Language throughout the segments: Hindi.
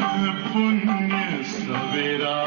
पुण्य सवेरा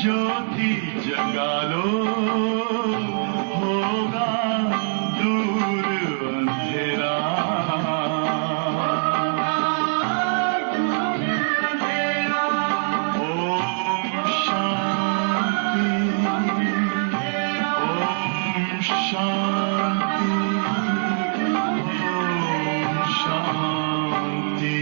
ज्योति जगा लो होगा दूर अंधेरा ओम शांति ओम शांति ओम शांति।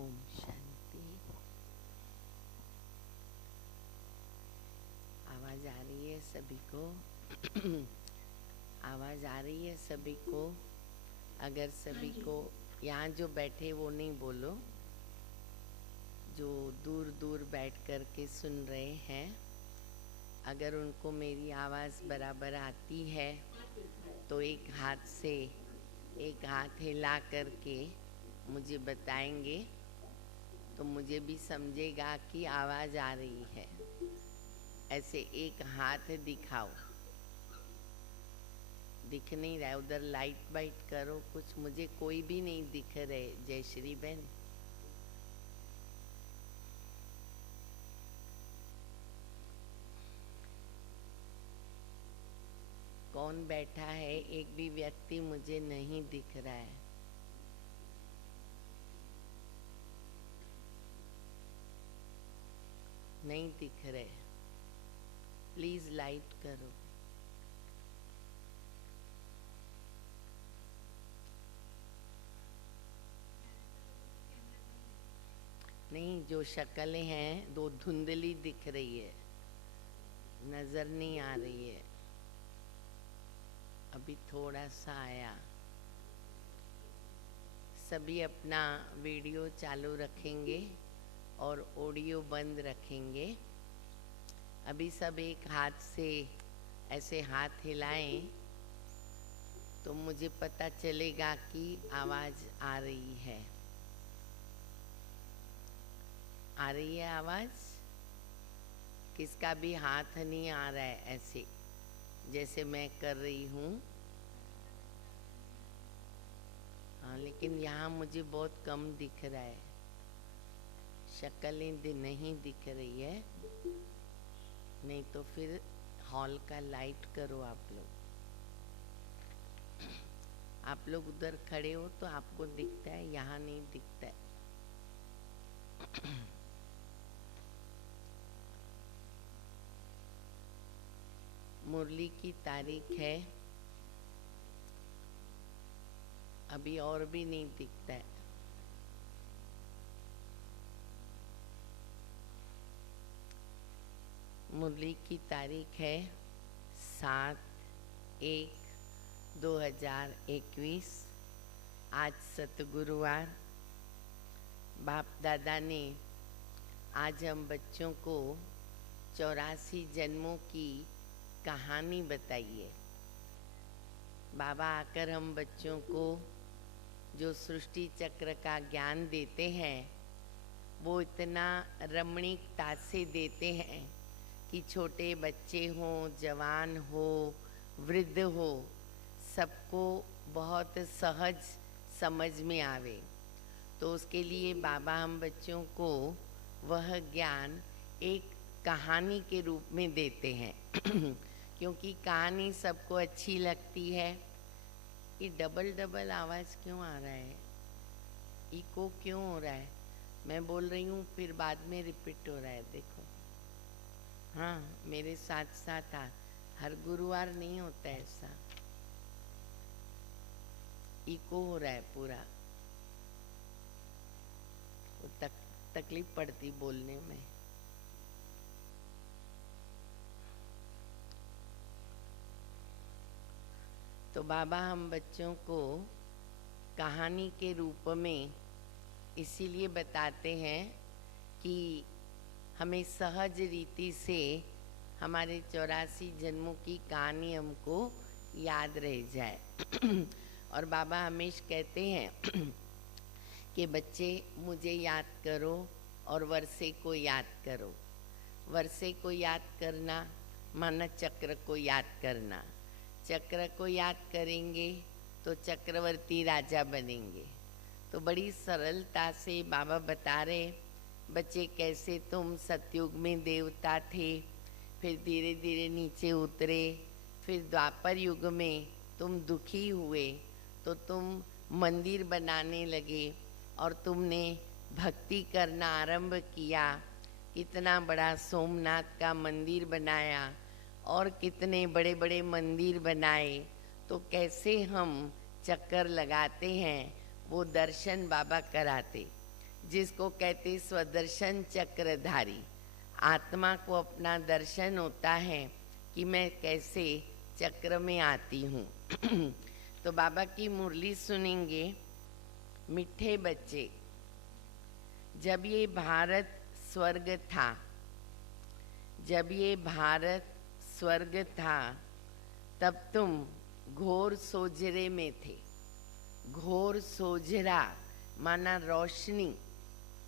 ओम शांति। आवाज आ रही है सभी को? आवाज आ रही है सभी को? अगर सभी को, यहाँ जो बैठे वो नहीं बोलो, जो दूर दूर बैठ कर के सुन रहे हैं, अगर उनको मेरी आवाज़ बराबर आती है तो एक हाथ हिला करके मुझे बताएंगे तो मुझे भी समझेगा कि आवाज़ आ रही है। ऐसे एक हाथ दिखाओ। दिख नहीं रहा है, उधर लाइट वाइट करो कुछ, मुझे कोई भी नहीं दिख रहे। जयश्री बहन, कौन बैठा है? एक भी व्यक्ति मुझे नहीं दिख रहा है। नहीं दिख रहे, प्लीज लाइट करो। नहीं, जो शक्लें हैं दो धुंधली दिख रही है, नजर नहीं आ रही है। अभी थोड़ा सा आया। सभी अपना वीडियो चालू रखेंगे और ऑडियो बंद रखेंगे। अभी सब एक हाथ से ऐसे हाथ हिलाएं तो मुझे पता चलेगा कि आवाज आ रही है। आ रही है आवाज? किसका भी हाथ नहीं आ रहा है ऐसे जैसे मैं कर रही हूँ? हाँ, लेकिन यहाँ मुझे बहुत कम दिख रहा है, शक्लें नहीं दिख रही है। नहीं तो फिर हॉल का लाइट करो आप लोग। आप लोग उधर खड़े हो तो आपको दिखता है, यहाँ नहीं दिखता है। मुरली की तारीख है, अभी और भी नहीं दिखता है। मुरली की तारीख है 7/1/2021। आज सतगुरुवार। बाप दादा ने आज हम बच्चों को 84 जन्मों की कहानी बताई है। बाबा आकर हम बच्चों को जो सृष्टि चक्र का ज्ञान देते हैं वो इतना रमणीकता से देते हैं कि छोटे बच्चे हों, जवान हो, वृद्ध हो, सबको बहुत सहज समझ में आवे। तो उसके लिए बाबा हम बच्चों को वह ज्ञान एक कहानी के रूप में देते हैं। क्योंकि कहानी सबको अच्छी लगती है। ये डबल डबल आवाज़ क्यों आ रहा है? इको क्यों हो रहा है? मैं बोल रही हूँ फिर बाद में रिपीट हो रहा है, देखो। हाँ, मेरे साथ साथ हर गुरुवार नहीं होता ऐसा, इको हो रहा है पूरा। वो तकलीफ पड़ती बोलने में। तो बाबा हम बच्चों को कहानी के रूप में इसीलिए बताते हैं कि हमें सहज रीति से हमारे 84 जन्मों की कहानी हमको याद रह जाए। और बाबा हमेशा कहते हैं कि बच्चे मुझे याद करो और वर्षे को याद करो। वर्षे को याद करना माना चक्र को याद करना। चक्र को याद करेंगे तो चक्रवर्ती राजा बनेंगे। तो बड़ी सरलता से बाबा बता रहे, बच्चे कैसे तुम सतयुग में देवता थे, फिर धीरे धीरे नीचे उतरे, फिर द्वापर युग में तुम दुखी हुए तो तुम मंदिर बनाने लगे और तुमने भक्ति करना आरंभ किया। कितना बड़ा सोमनाथ का मंदिर बनाया और कितने बड़े बड़े मंदिर बनाए। तो कैसे हम चक्कर लगाते हैं वो दर्शन बाबा कराते, जिसको कहते स्वदर्शन चक्रधारी। आत्मा को अपना दर्शन होता है कि मैं कैसे चक्र में आती हूँ। तो बाबा की मुरली सुनेंगे। मीठे बच्चे, जब ये भारत स्वर्ग था, जब ये भारत स्वर्ग था, तब तुम घोर सोजरे में थे। घोर सोजरा माना रोशनी,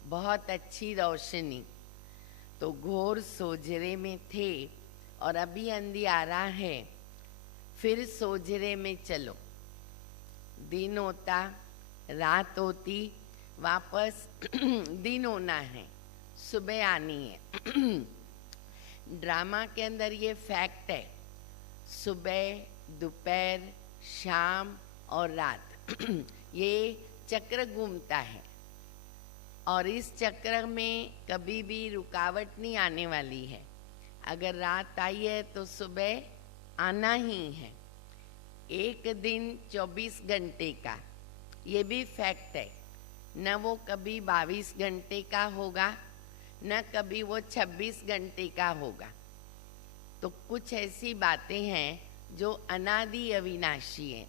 बहुत अच्छी रोशनी। तो घोर सोजरे में थे और अभी अंधियारा है, फिर सोजरे में चलो। दिन होता, रात होती, वापस दिन होना है, सुबह आनी है। ड्रामा के अंदर ये फैक्ट है, सुबह, दोपहर, शाम और रात ये चक्र घूमता है। और इस चक्र में कभी भी रुकावट नहीं आने वाली है। अगर रात आई है तो सुबह आना ही है। एक दिन 24 घंटे का, ये भी फैक्ट है। न वो कभी 22 घंटे का होगा, न कभी वो 26 घंटे का होगा। तो कुछ ऐसी बातें हैं जो अनादि अविनाशी हैं।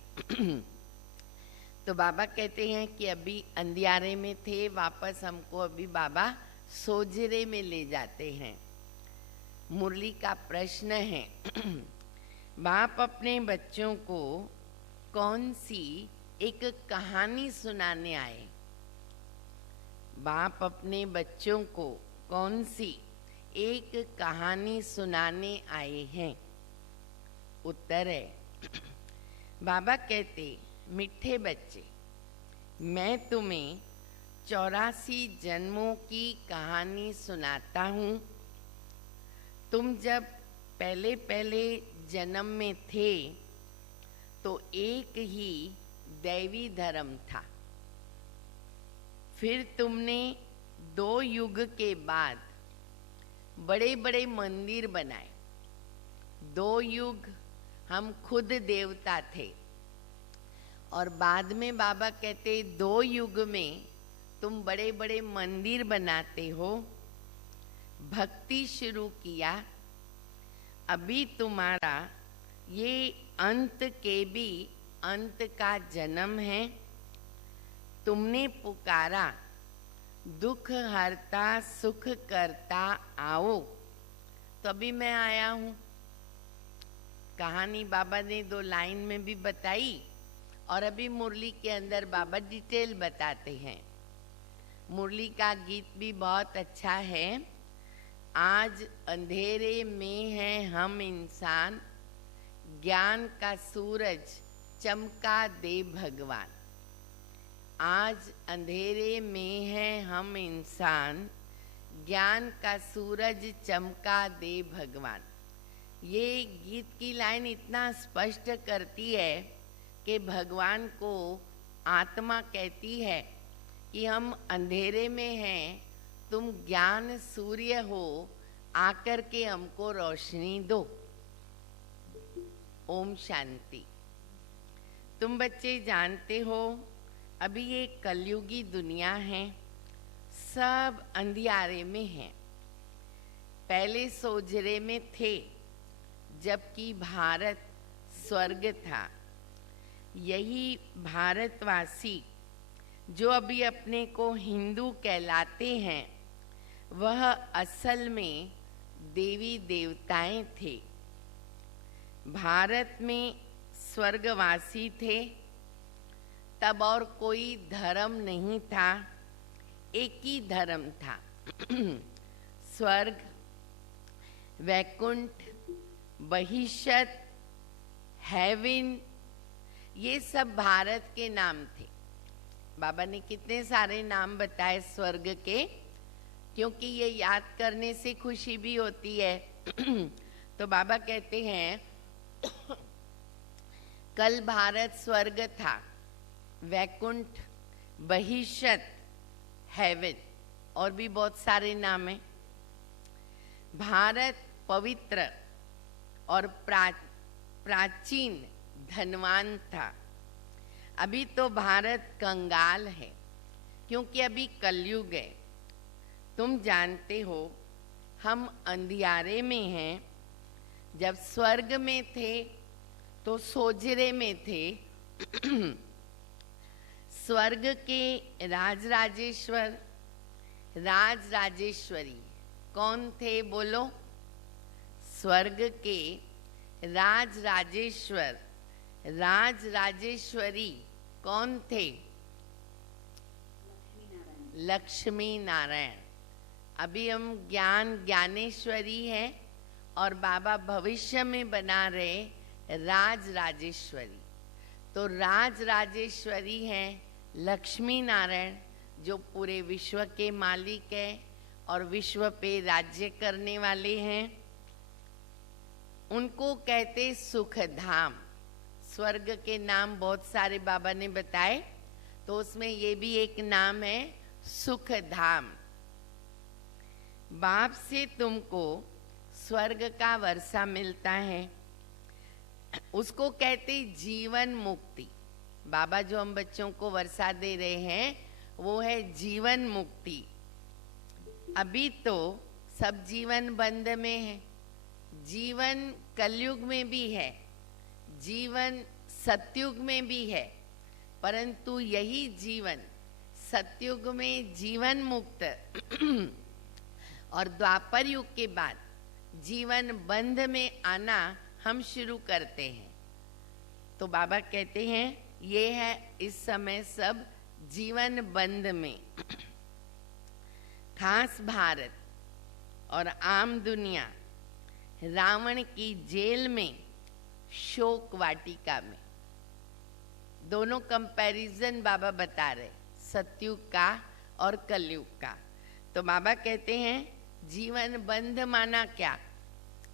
तो बाबा कहते हैं कि अभी अंधियारे में थे, वापस हमको अभी बाबा सोजरे में ले जाते हैं। मुरली का प्रश्न है, बाप अपने बच्चों को कौन सी एक कहानी सुनाने आए? बाप अपने बच्चों को कौन सी एक कहानी सुनाने आए हैं? उत्तर है, बाबा कहते, मीठे बच्चे, मैं तुम्हें 84 जन्मों की कहानी सुनाता हूँ। तुम जब पहले पहले जन्म में थे तो एक ही दैवी धर्म था। फिर तुमने 2 युग के बाद बड़े बड़े मंदिर बनाए। 2 युग हम खुद देवता थे और बाद में बाबा कहते 2 युग में तुम बड़े बड़े मंदिर बनाते हो, भक्ति शुरू किया। अभी तुम्हारा ये अंत के भी अंत का जन्म है। तुमने पुकारा, दुख हरता सुख करता आओ, तो अभी मैं आया हूँ। कहानी बाबा ने 2 लाइन में भी बताई और अभी मुरली के अंदर बाबा डिटेल बताते हैं। मुरली का गीत भी बहुत अच्छा है। आज अंधेरे में हैं हम इंसान, ज्ञान का सूरज चमका दे भगवान। आज अंधेरे में हैं हम इंसान, ज्ञान का सूरज चमका दे भगवान। ये गीत की लाइन इतना स्पष्ट करती है कि भगवान को आत्मा कहती है कि हम अंधेरे में हैं, तुम ज्ञान सूर्य हो, आकर के हमको रोशनी दो। ओम शांति। तुम बच्चे जानते हो अभी ये कलयुगी दुनिया है, सब अंधियारे में है। पहले सोजरे में थे जबकि भारत स्वर्ग था। यही भारतवासी जो अभी अपने को हिंदू कहलाते हैं, वह असल में देवी देवताएं थे। भारत में स्वर्गवासी थे, तब और कोई धर्म नहीं था, एक ही धर्म था। स्वर्ग, वैकुंठ, बहिष्यत, हेवन, ये सब भारत के नाम थे। बाबा ने कितने सारे नाम बताए स्वर्ग के, क्योंकि ये याद करने से खुशी भी होती है। तो बाबा कहते हैं कल भारत स्वर्ग था, वैकुंठ, बहिष्यत, हेवन, और भी बहुत सारे नाम हैं। भारत पवित्र और प्राचीन धनवान था। अभी तो भारत कंगाल है, क्योंकि अभी कलयुग है। तुम जानते हो हम अंधियारे में हैं। जब स्वर्ग में थे तो सोजरे में थे। स्वर्ग के राजराजेश्वर, राजराजेश्वरी कौन थे बोलो? स्वर्ग के राजराजेश्वर, राजराजेश्वरी कौन थे? लक्ष्मी नारायण। अभी हम ज्ञान ज्ञानेश्वरी हैं और बाबा भविष्य में बना रहे राजराजेश्वरी। तो राजराजेश्वरी हैं लक्ष्मी नारायण, जो पूरे विश्व के मालिक है और विश्व पे राज्य करने वाले हैं। उनको कहते सुख धाम। स्वर्ग के नाम बहुत सारे बाबा ने बताए, तो उसमें ये भी एक नाम है सुख धाम। बाप से तुमको स्वर्ग का वर्षा मिलता है, उसको कहते जीवन मुक्ति। बाबा जो हम बच्चों को वर्षा दे रहे हैं वो है जीवन मुक्ति। अभी तो सब जीवन बंद में है। जीवन कलयुग में भी है, जीवन सतयुग में भी है, परंतु यही जीवन सतयुग में जीवन मुक्त और द्वापर युग के बाद जीवन बंध में आना हम शुरू करते हैं। तो बाबा कहते हैं ये है इस समय सब जीवन बंद में, खास भारत और आम दुनिया रावण की जेल में, शोक वाटिका में। दोनों कंपैरिजन बाबा बता रहे, सतयुग का और कलयुग का। तो बाबा कहते हैं जीवन बंद माना क्या?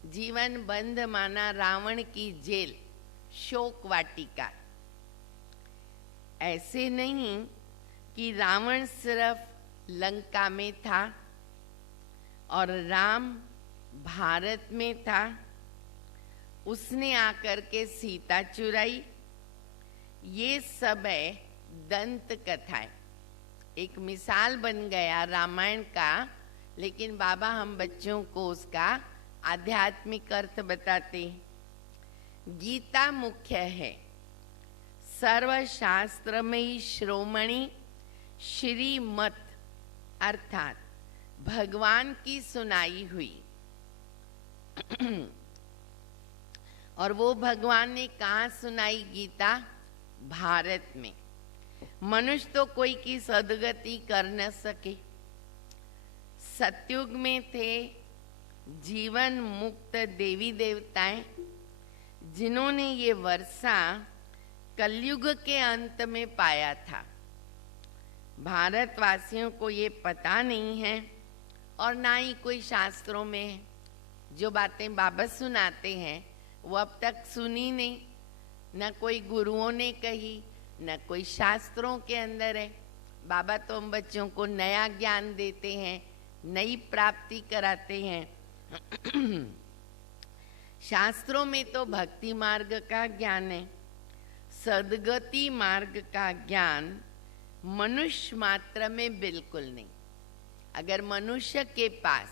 जीवन बंद माना रावण की जेल, शोक वाटिका। ऐसे नहीं कि रावण सिर्फ लंका में था और राम भारत में था, उसने आकर के सीता चुराई। ये सब है दंत कथाएं, एक मिसाल बन गया रामायण का, लेकिन बाबा हम बच्चों को उसका आध्यात्मिक अर्थ बताते हैं। गीता मुख्य है, सर्वशास्त्रमयी श्रोमणी श्रीमत, अर्थात भगवान की सुनाई हुई। और वो भगवान ने कहाँ सुनाई गीता? भारत में। मनुष्य तो कोई की सदगति कर न सके। सतयुग में थे जीवन मुक्त देवी देवताएं, जिन्होंने ये वर्षा कलयुग के अंत में पाया था। भारतवासियों को ये पता नहीं है और ना ही कोई शास्त्रों में है। जो बातें बाबा सुनाते हैं वो अब तक सुनी नहीं, न कोई गुरुओं ने कही, न कोई शास्त्रों के अंदर है। बाबा तो हम बच्चों को नया ज्ञान देते हैं, नई प्राप्ति कराते हैं। शास्त्रों में तो भक्ति मार्ग का ज्ञान है, सदगति मार्ग का ज्ञान मनुष्य मात्र में बिल्कुल नहीं। अगर मनुष्य के पास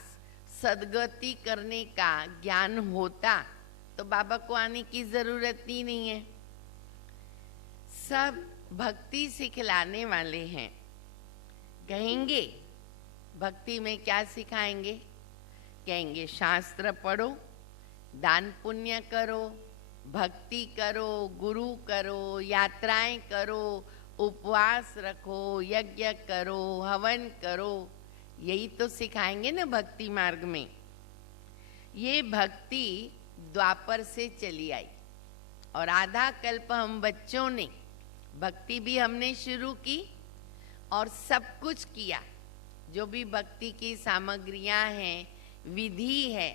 सदगति करने का ज्ञान होता तो बाबा को आने की जरूरत ही नहीं है। सब भक्ति सिखलाने वाले हैं। कहेंगे भक्ति में क्या सिखाएंगे? कहेंगे शास्त्र पढ़ो, दान पुण्य करो, भक्ति करो, गुरु करो, यात्राएं करो, उपवास रखो, यज्ञ करो, हवन करो। यही तो सिखाएंगे ना भक्ति मार्ग में। ये भक्ति द्वापर से चली आई और आधा कल्प हम बच्चों ने भक्ति भी हमने शुरू की और सब कुछ किया। जो भी भक्ति की सामग्रियां हैं, विधि है,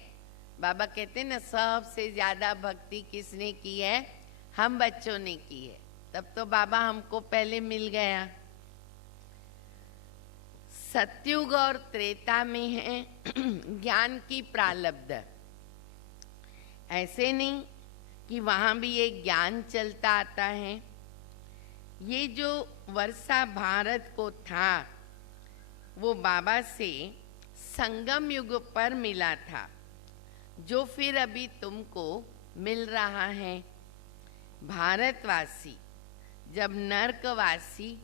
बाबा कहते हैं ना सबसे ज्यादा भक्ति किसने की है? हम बच्चों ने की है। तब तो बाबा हमको पहले मिल गया। सतयुग और त्रेता में है ज्ञान की प्रालब्ध। ऐसे नहीं कि वहां भी ये ज्ञान चलता आता है। ये जो वर्षा भारत को था वो बाबा से संगम युग पर मिला था, जो फिर अभी तुमको मिल रहा है। भारतवासी जब नरकवासी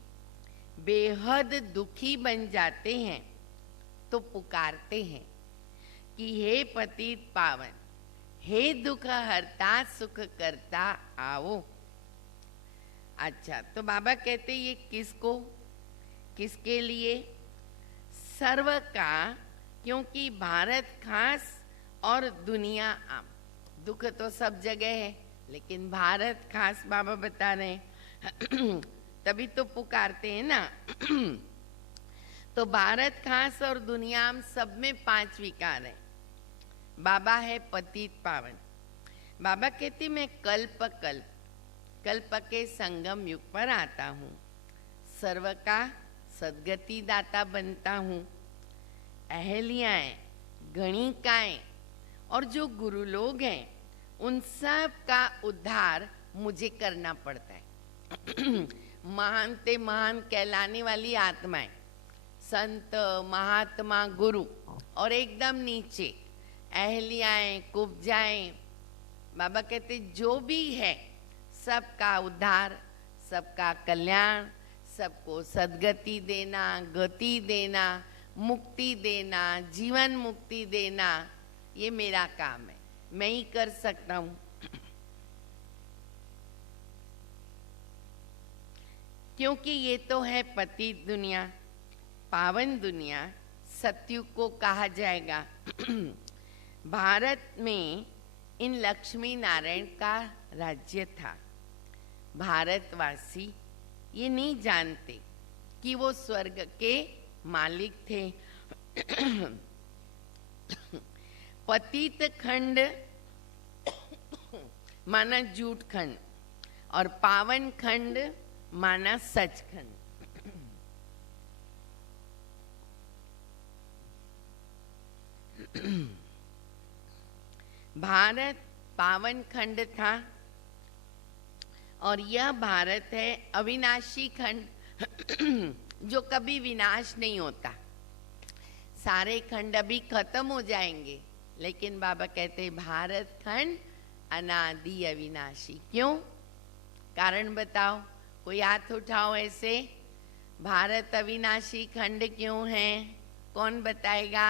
बेहद दुखी बन जाते हैं तो पुकारते हैं कि हे पतित पावन, हे दुख हरता सुख करता आओ। अच्छा, तो बाबा कहते ये किसको, किसके लिए? सर्व का, क्योंकि भारत खास और दुनिया आम। दुख तो सब जगह है लेकिन भारत खास बाबा बता रहे हैं। तभी तो पुकारते हैं ना। तो भारत खास और दुनिया आम सब में 5 विकार है। बाबा है पतित पावन। बाबा कहते मैं कल्प कल्प के संगम युग पर आता हूँ, सर्व का सदगति दाता बनता हूँ। अहलियाएं, गणिकाएं और जो गुरु लोग हैं उन सब का उद्धार मुझे करना पड़ता है। महान ते महान कहलाने वाली आत्माएं, संत, महात्मा, गुरु, और एकदम नीचे अहलियाएं, कुब्जाएं। बाबा कहते जो भी है सबका उद्धार, सबका कल्याण, सबको सदगति देना, गति देना, मुक्ति देना, जीवन मुक्ति देना, ये मेरा काम है। मैं ही कर सकता हूँ। क्योंकि ये तो है पतित दुनिया, पावन दुनिया, सतयुग को कहा जाएगा। भारत में इन लक्ष्मी नारायण का राज्य था। भारतवासी ये नहीं जानते कि वो स्वर्ग के मालिक थे। पतित खंड माना झूठ खंड और पावन खंड माना सच खंड। भारत पावन खंड था और यह भारत है अविनाशी खंड, जो कभी विनाश नहीं होता। सारे खंड अभी खत्म हो जाएंगे, लेकिन बाबा कहते हैं भारत खंड अनादि अविनाशी। क्यों? कारण बताओ, कोई हाथ उठाओ ऐसे। भारत अविनाशी खंड क्यों है? कौन बताएगा?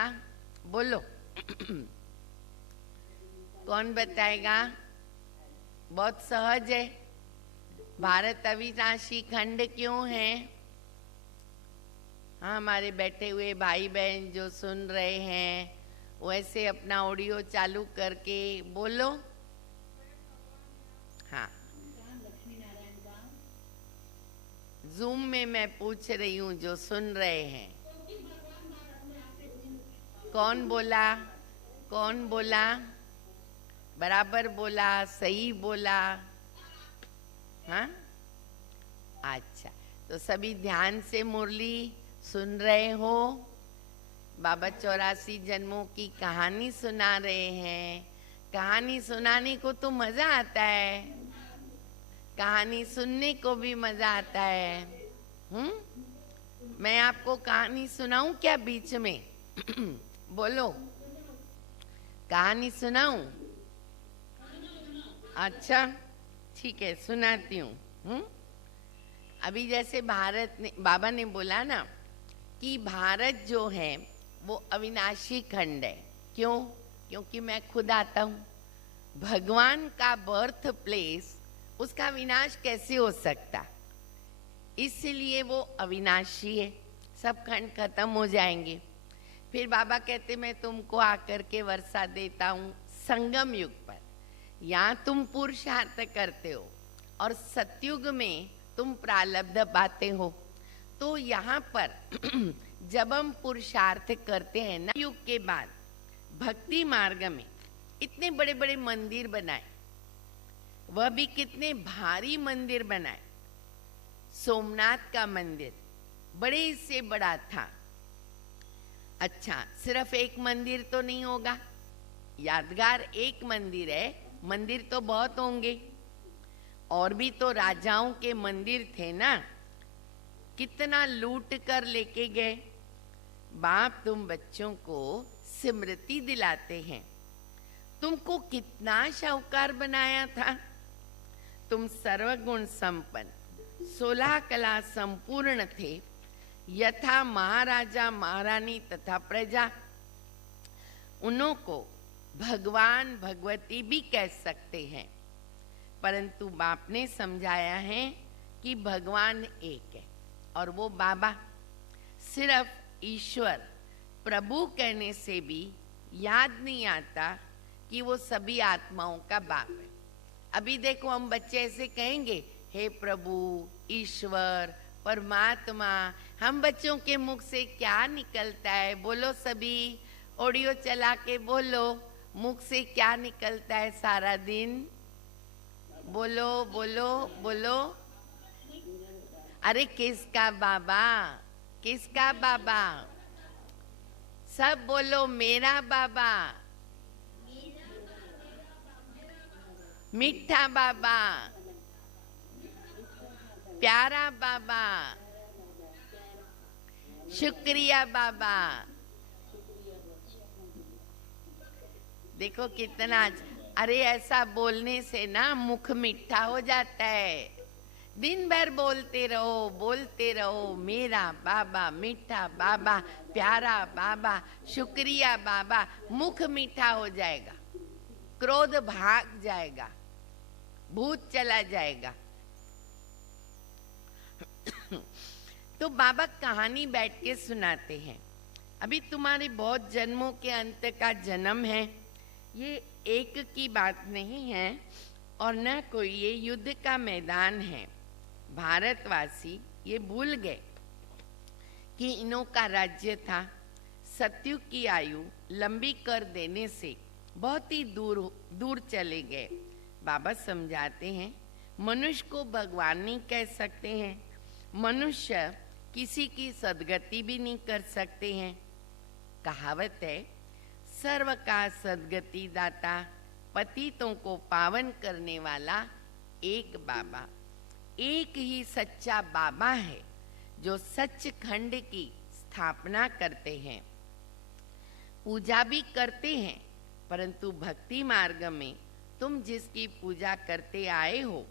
बोलो। कौन बताएगा? बहुत सहज है। भारत अविनाशी खंड क्यों है? हाँ, हमारे बैठे हुए भाई बहन जो सुन रहे हैं, वैसे अपना ऑडियो चालू करके बोलो। हाँ, जूम में मैं पूछ रही हूँ जो सुन रहे हैं। कौन बोला? कौन बोला? बराबर बोला? सही बोला? हाँ, अच्छा, तो सभी ध्यान से मुरली सुन रहे हो। बाबा 84 जन्मों की कहानी सुना रहे हैं। कहानी सुनाने को तो मजा आता है, कहानी सुनने को भी मजा आता है। मैं आपको कहानी सुनाऊं क्या बीच में? बोलो, कहानी सुनाऊं? अच्छा, ठीक है, सुनाती हूँ। अभी जैसे भारत ने, बाबा ने बोला ना कि भारत जो है वो अविनाशी खंड है। क्यों? क्योंकि मैं खुद आता हूँ। भगवान का बर्थ प्लेस, उसका विनाश कैसे हो सकता? इसलिए वो अविनाशी है। सब खंड खत्म हो जाएंगे। फिर बाबा कहते मैं तुमको आकर के वर्षा देता हूँ संगम युग पर। यहाँ तुम पुरुषार्थ करते हो और सतयुग में तुम प्रारब्ध पाते हो। तो यहाँ पर जब हम पुरुषार्थ करते हैं ना, युग के बाद भक्ति मार्ग में इतने बड़े बड़े मंदिर बनाए, वह भी कितने भारी मंदिर बनाए। सोमनाथ का मंदिर बड़े से बड़ा था। अच्छा, सिर्फ एक मंदिर तो नहीं होगा, यादगार एक मंदिर है, मंदिर तो बहुत होंगे। और भी तो राजाओं के मंदिर थे ना, कितना लूट कर लेके गए। बाप तुम बच्चों को स्मृति दिलाते हैं, तुमको कितना शाहूकार बनाया था। तुम सर्वगुण संपन्न, 16 कला संपूर्ण थे, यथा महाराजा महारानी तथा प्रजा। उन्हों को भगवान भगवती भी कह सकते हैं, परंतु बाप ने समझाया है कि भगवान एक है और वो बाबा। सिर्फ ईश्वर प्रभु कहने से भी याद नहीं आता कि वो सभी आत्माओं का बाप है। अभी देखो, हम बच्चे ऐसे कहेंगे, हे प्रभु, ईश्वर, परमात्मा। हम बच्चों के मुख से क्या निकलता है? बोलो सभी, ऑडियो चला के बोलो, मुख से क्या निकलता है सारा दिन? बोलो बोलो बोलो। अरे किसका बाबा? किसका बाबा? सब बोलो, मेरा बाबा, मीठा बाबा, प्यारा बाबा, शुक्रिया बाबा। देखो कितना, अरे ऐसा बोलने से ना मुख मीठा हो जाता है। दिन भर बोलते रहो, मेरा बाबा, मीठा बाबा, प्यारा बाबा, शुक्रिया बाबा। मुख मीठा हो जाएगा, क्रोध भाग जाएगा, भूत चला जाएगा। तो बाबा कहानी बैठ के सुनाते हैं। अभी तुम्हारे बहुत जन्मों के अंत का जन्म है, ये एक की बात नहीं है और न कोई ये युद्ध का मैदान है। भारतवासी ये भूल गए कि इन्हों का राज्य था। सतयुग की आयु लंबी कर देने से बहुत ही दूर दूर चले गए। बाबा समझाते हैं, मनुष्य को भगवान नहीं कह सकते हैं, मनुष्य किसी की सद्गति भी नहीं कर सकते हैं। कहावत है, सर्व का सद्गति दाता, पतितों को पावन करने वाला एक बाबा। एक ही सच्चा बाबा है जो सचखंड की स्थापना करते हैं, पूजा भी करते हैं, परंतु भक्ति मार्ग में तुम जिसकी पूजा करते आए हो,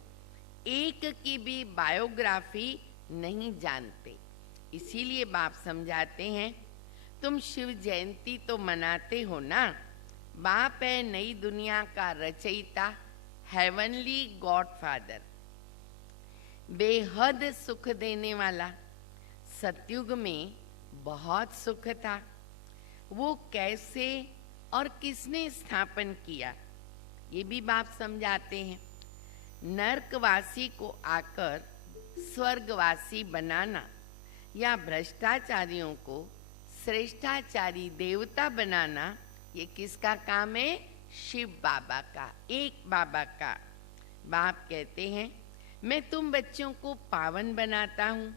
एक की भी बायोग्राफी नहीं जानते। इसीलिए बाप समझाते हैं, तुम शिव जयंती तो मनाते हो ना, बाप है नई दुनिया का रचयिता, हेवनली गॉडफादर, बेहद सुख देने वाला। सतयुग में बहुत सुख था, वो कैसे और किसने स्थापन किया ये भी बाप समझाते हैं। नरकवासी को आकर स्वर्गवासी बनाना या भ्रष्टाचारियों को श्रेष्ठाचारी देवता बनाना, ये किसका काम है? शिव बाबा का, एक बाबा का। बाप कहते हैं, मैं तुम बच्चों को पावन बनाता हूँ,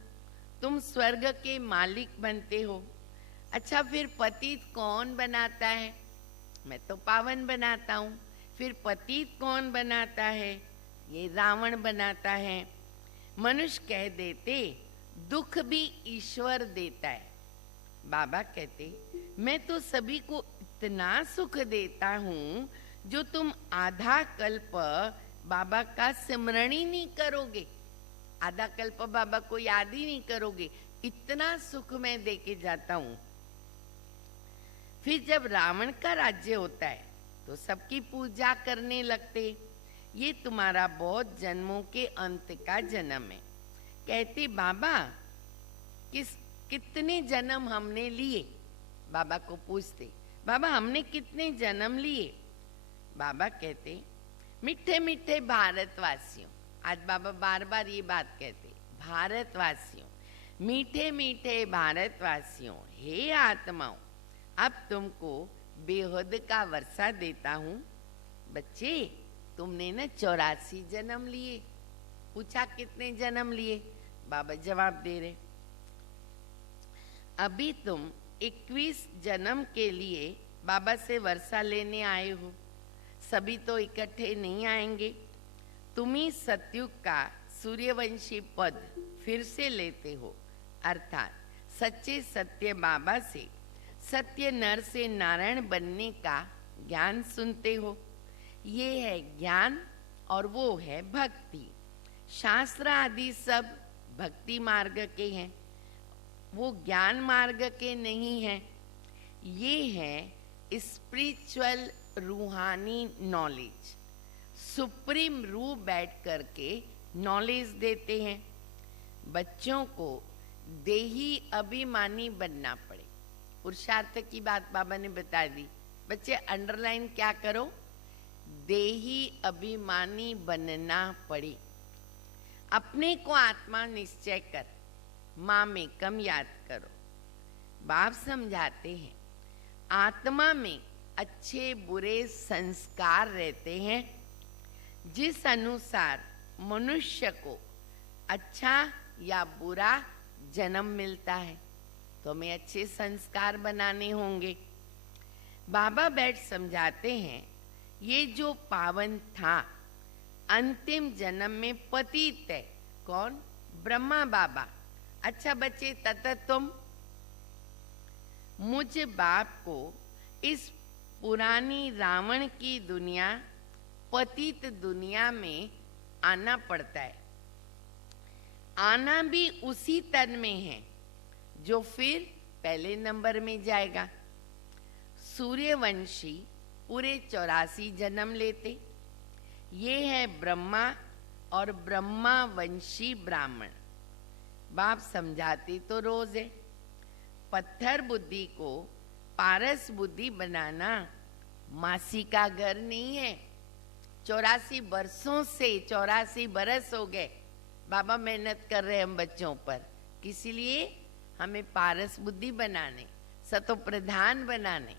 तुम स्वर्ग के मालिक बनते हो। अच्छा, फिर पतित कौन बनाता है? मैं तो पावन बनाता हूँ। फिर पतित कौन बनाता है? ये रावण बनाता है। मनुष्य कह देते, दुख भी ईश्वर देता है। बाबा कहते, मैं तो सभी को इतना सुख देता हूँ जो तुम आधा कल्प बाबा का स्मरण ही नहीं करोगे, आधा कल्प बाबा को याद ही नहीं करोगे, इतना सुख मैं दे के जाता हूँ। फिर जब रावण का राज्य होता है तो सबकी पूजा करने लगते। ये तुम्हारा बहुत जन्मों के अंत का जन्म है। कहते, बाबा कितने जन्म हमने लिए? बाबा को पूछते, बाबा हमने कितने जन्म लिए? बाबा कहते, मीठे मीठे भारतवासियों। आज बाबा बार बार ये बात कहते, भारतवासियों, मीठे मीठे भारतवासियों, हे आत्माओं, अब तुमको बेहद का वर्षा देता हूँ। बच्चे, तुमने न 84 जन्म लिए। पूछा कितने जन्म लिए? बाबा जवाब दे रहे, अभी तुम 21 जन्म के लिए बाबा से वर्षा लेने आए हो। सभी तो इकट्ठे नहीं आएंगे। तुम ही सतयुग का सूर्यवंशी पद फिर से लेते हो, अर्थात सच्चे सत्य बाबा से सत्य नर से नारायण बनने का ज्ञान सुनते हो। ये है ज्ञान और वो है भक्ति। शास्त्र आदि सब भक्ति मार्ग के हैं, वो ज्ञान मार्ग के नहीं हैं। ये है स्पिरिचुअल रूहानी नॉलेज। सुप्रीम रूह बैठ करके नॉलेज देते हैं। बच्चों को देही अभिमानी बनना पड़े। पुरुषार्थ की बात बाबा ने बता दी। बच्चे अंडरलाइन क्या करो? देही अभिमानी बनना पड़े। अपने को आत्मा निश्चय कर, माँ में कम याद करो। बाप समझाते हैं, आत्मा में अच्छे बुरे संस्कार रहते हैं। जिस अनुसार मनुष्य को अच्छा या बुरा जन्म मिलता है तो हमें अच्छे संस्कार बनाने होंगे। बाबा बैठ समझाते हैं, ये जो पावन था अंतिम जन्म में पतित है। कौन? ब्रह्मा बाबा। अच्छा बच्चे, तथा तुम मुझ बाप को इस पुरानी रावण की दुनिया, पतित दुनिया में आना पड़ता है। आना भी उसी तन में है जो फिर पहले नंबर में जाएगा। सूर्यवंशी पूरे 84 जन्म लेते। ये है ब्रह्मा और ब्रह्मा वंशी ब्राह्मण। बाप समझाते तो रोज है। पत्थर बुद्धि को पारस बुद्धि बनाना मासी का घर नहीं है। 84 बरसों से 84 बरस हो गए बाबा मेहनत कर रहे हैं हम बच्चों पर, किसी लिए हमें पारस बुद्धि बनाने, सतो प्रधान बनाने।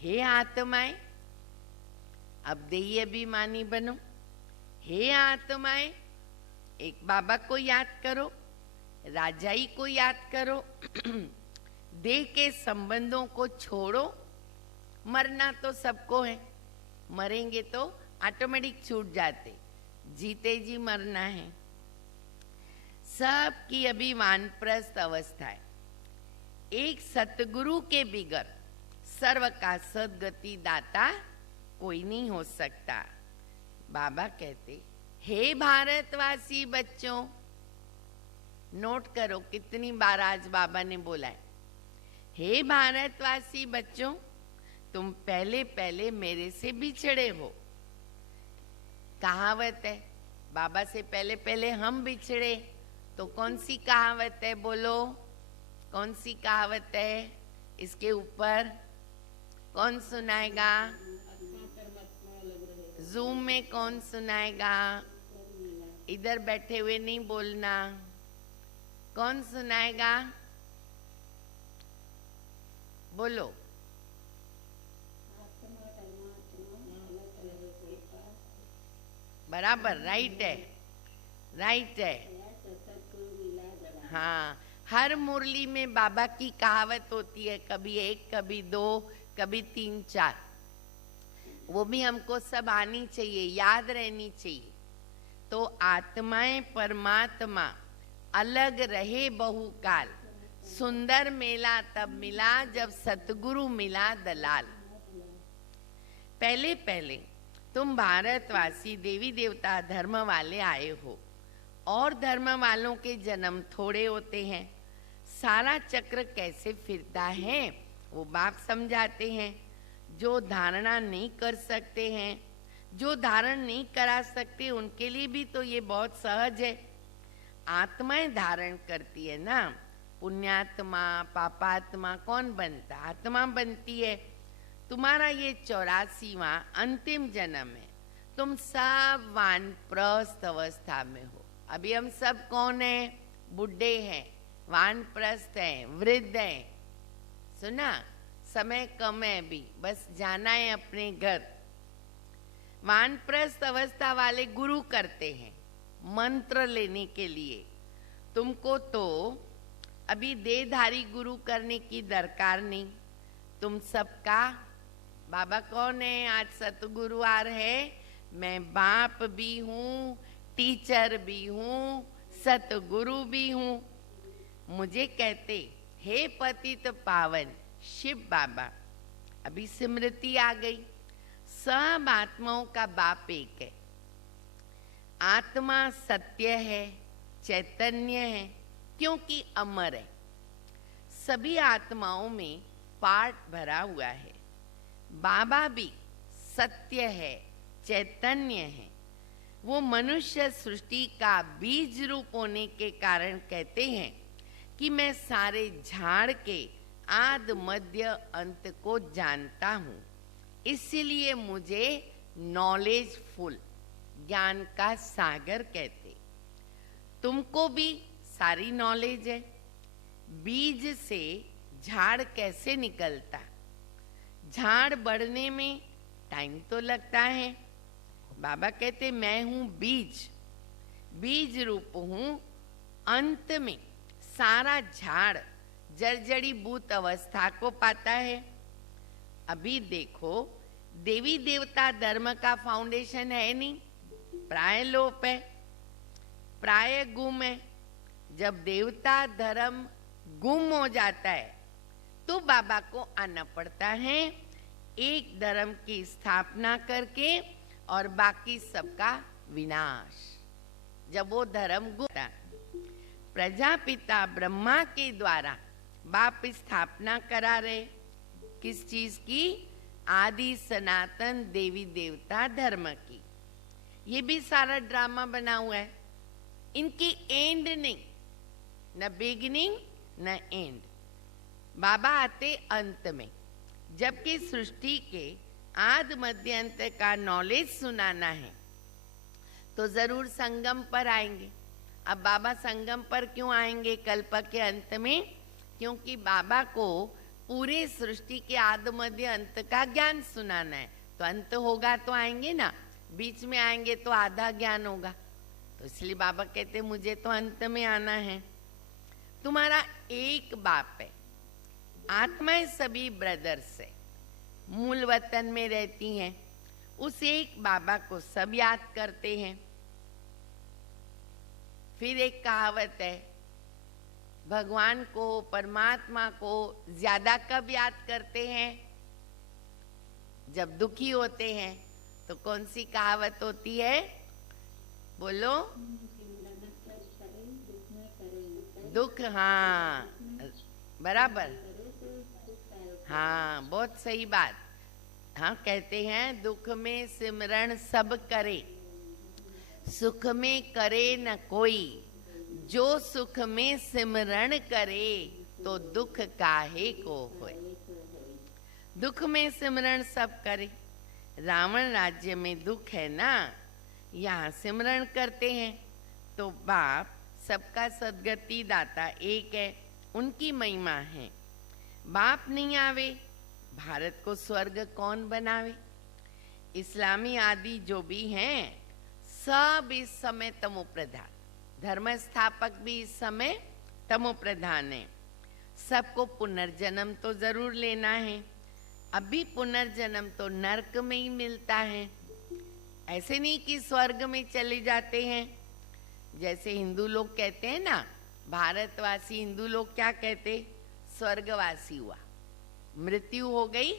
हे आत्माएं, अब देही अभिमानी बनो। हे आत्माएं, एक बाबा को याद करो, राजाई को याद करो, देह के संबंधों को छोड़ो। मरना तो सबको है, मरेंगे तो ऑटोमेटिक छूट जाते, जीते जी मरना है। सबकी अभी वानप्रस्थ अवस्था है। एक सतगुरु के बिगर सर्व का सदगति दाता कोई नहीं हो सकता। बाबा कहते, हे भारतवासी बच्चों, नोट करो कितनी बार आज बाबा ने बोला है, हे भारतवासी बच्चों, तुम पहले पहले मेरे से बिछड़े हो। कहावत है, बाबा से पहले पहले हम बिछड़े, तो कौन सी कहावत है बोलो, कौन सी कहावत है? इसके ऊपर कौन सुनाएगा? जूम में कौन सुनाएगा? इधर बैठे हुए नहीं बोलना, कौन सुनाएगा? बोलो। बराबर, राइट है, राइट है। हाँ, हर मुरली में बाबा की कहावत होती है, कभी एक, कभी दो, कभी 3 4। वो भी हमको सब आनी चाहिए, याद रहनी चाहिए। तो आत्माएं परमात्मा अलग रहे बहुकाल, सुंदर मेला तब मिला जब सतगुरु मिला दलाल। पहले पहले तुम भारतवासी देवी देवता धर्म वाले आए हो, और धर्म वालों के जन्म थोड़े होते हैं। सारा चक्र कैसे फिरता है वो बाप समझाते हैं। जो धारणा नहीं कर सकते हैं, जो धारण नहीं करा सकते, उनके लिए भी तो ये बहुत सहज है। आत्माएं धारण करती है ना, पुण्यात्मा पापात्मा कौन बनता? आत्मा बनती है। तुम्हारा ये 84वां अंतिम जन्म है। तुम सब वानप्रस्थ अवस्था में हो। अभी हम सब कौन है? बुढ़े हैं, वानप्रस्थ हैं, वृद्ध हैं। सुना, समय कम है अभी, बस जाना है अपने घर। वानप्रस्थ अवस्था वाले गुरु करते हैं मंत्र लेने के लिए। तुमको तो अभी देहधारी गुरु करने की दरकार नहीं। तुम सबका बाबा कौन है? आज सतगुरु आ रहे। मैं बाप भी हूँ, टीचर भी हूँ, सतगुरु भी हूँ। मुझे कहते, हे पतित पावन शिव बाबा। अभी स्मृति आ गई, सब आत्माओं का बाप एक है। आत्मा सत्य है, चैतन्य है, क्योंकि अमर है। सभी आत्माओं में पार्ट भरा हुआ है। बाबा भी सत्य है, चैतन्य है। वो मनुष्य सृष्टि का बीज रूप होने के कारण कहते हैं कि मैं सारे झाड़ के आद मध्य अंत को जानता हूँ। इसीलिए मुझे नॉलेज फुल, ज्ञान का सागर कहते। तुमको भी सारी नॉलेज है। बीज से झाड़ कैसे निकलता? झाड़ बढ़ने में टाइम तो लगता है। बाबा कहते, मैं हूं बीज, बीज रूप हूं। अंत में सारा झाड़ जर्जरी भूत अवस्था को पाता है। अभी देखो, देवी देवता धर्म का फाउंडेशन है नहीं, प्राय लोप है, प्राय गुम है। जब देवता धर्म गुम हो जाता है तो बाबा को आना पड़ता है, एक धर्म की स्थापना करके और बाकी सबका विनाश। जब वो धर्म गुम, प्रजापिता ब्रह्मा के द्वारा बाप स्थापना करा रहे, किस चीज की? आदि सनातन देवी देवता धर्म की। ये भी सारा ड्रामा बना हुआ है। इनकी एंड नहीं, न बिगिनिंग न एंड। बाबा आते अंत में, जबकि सृष्टि के आदि मध्य अंत का नॉलेज सुनाना है तो जरूर संगम पर आएंगे। अब बाबा संगम पर क्यों आएंगे कल्प के अंत में? क्योंकि बाबा को पूरे सृष्टि के आदि मध्य अंत का ज्ञान सुनाना है। तो अंत होगा तो आएंगे ना, बीच में आएंगे तो आधा ज्ञान होगा। तो इसलिए बाबा कहते मुझे तो अंत में आना है। तुम्हारा एक बाप है, आत्माएं सभी ब्रदर्स है, मूल वतन में रहती हैं। उस एक बाबा को सब याद करते हैं। फिर एक कहावत है, भगवान को, परमात्मा को ज्यादा कब याद करते हैं? जब दुखी होते हैं। तो कौन सी कहावत होती है? बोलो। दुख, हाँ बराबर, हाँ बहुत सही बात। हाँ कहते हैं दुख में सिमरण सब करे, सुख में करे न कोई। जो सुख में सिमरण करे तो दुख काहे को होए। दुख में सिमरण सब करे। रावण राज्य में दुख है ना, यहाँ सिमरण करते हैं तो बाप सबका सदगति दाता एक है, उनकी महिमा है। बाप नहीं आवे, भारत को स्वर्ग कौन बनावे। इस्लामी आदि जो भी हैं सब इस समय तमो प्रधान, धर्म स्थापक भी इस समय तमो प्रधान है। सबको पुनर्जन्म तो जरूर लेना है। अभी पुनर्जन्म तो नरक में ही मिलता है, ऐसे नहीं कि स्वर्ग में चले जाते हैं। जैसे हिंदू लोग कहते हैं ना, भारतवासी हिंदू लोग क्या कहते? स्वर्गवासी हुआ, मृत्यु हो गई,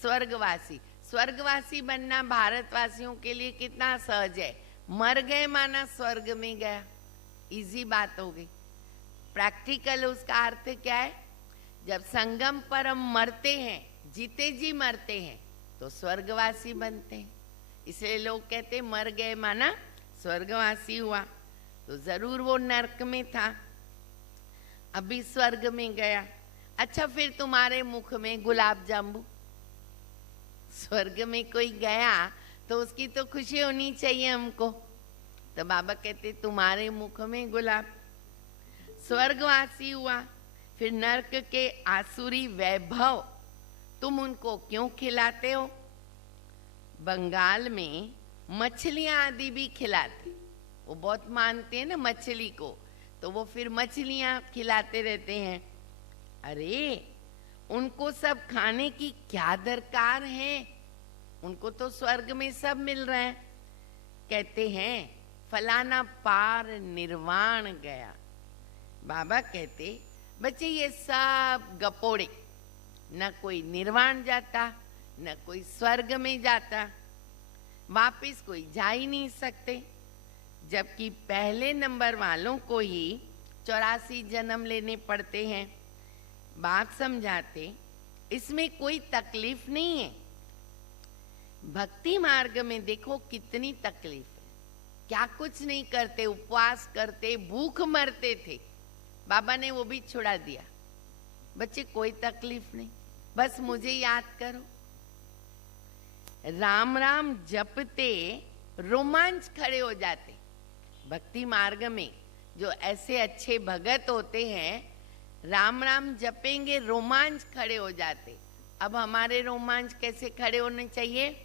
स्वर्गवासी। स्वर्गवासी बनना भारतवासियों के लिए कितना सहज है। मर गए माना स्वर्ग में गया, इजी बात हो गई। प्रैक्टिकल उसका अर्थ क्या है? जब संगम पर हम मरते हैं, जीते जी मरते हैं, तो स्वर्गवासी बनते हैं। इसलिए लोग कहते मर गए माना स्वर्गवासी हुआ। तो जरूर वो नरक में था, अभी स्वर्ग में गया। अच्छा, फिर तुम्हारे मुख में गुलाब जामुन, स्वर्ग में कोई गया तो उसकी तो खुशी होनी चाहिए हमको। तो बाबा कहते तुम्हारे मुख में गुलाब, स्वर्गवासी हुआ। फिर नरक के आसुरी वैभव तुम उनको क्यों खिलाते हो? बंगाल में मछलियां आदि भी खिलाते, वो बहुत मानते हैं ना मछली को, तो वो फिर मछलियां खिलाते रहते हैं। अरे उनको सब खाने की क्या दरकार है, उनको तो स्वर्ग में सब मिल रहा है। कहते हैं फलाना पार निर्वाण गया। बाबा कहते बच्चे ये सब गपोड़े, न कोई निर्वाण जाता न कोई स्वर्ग में जाता, वापिस कोई जा ही नहीं सकते। जबकि पहले नंबर वालों को ही 84 जन्म लेने पड़ते हैं। बात समझाते इसमें कोई तकलीफ नहीं है। भक्ति मार्ग में देखो कितनी तकलीफ है, क्या कुछ नहीं करते, उपवास करते, भूख मरते थे, बाबा ने वो भी छुड़ा दिया। बच्चे कोई तकलीफ नहीं, बस मुझे याद करो। राम राम जपते रोमांच खड़े हो जाते। भक्ति मार्ग में जो ऐसे अच्छे भगत होते हैं, राम राम जपेंगे रोमांच खड़े हो जाते। अब हमारे रोमांच कैसे खड़े होने चाहिए?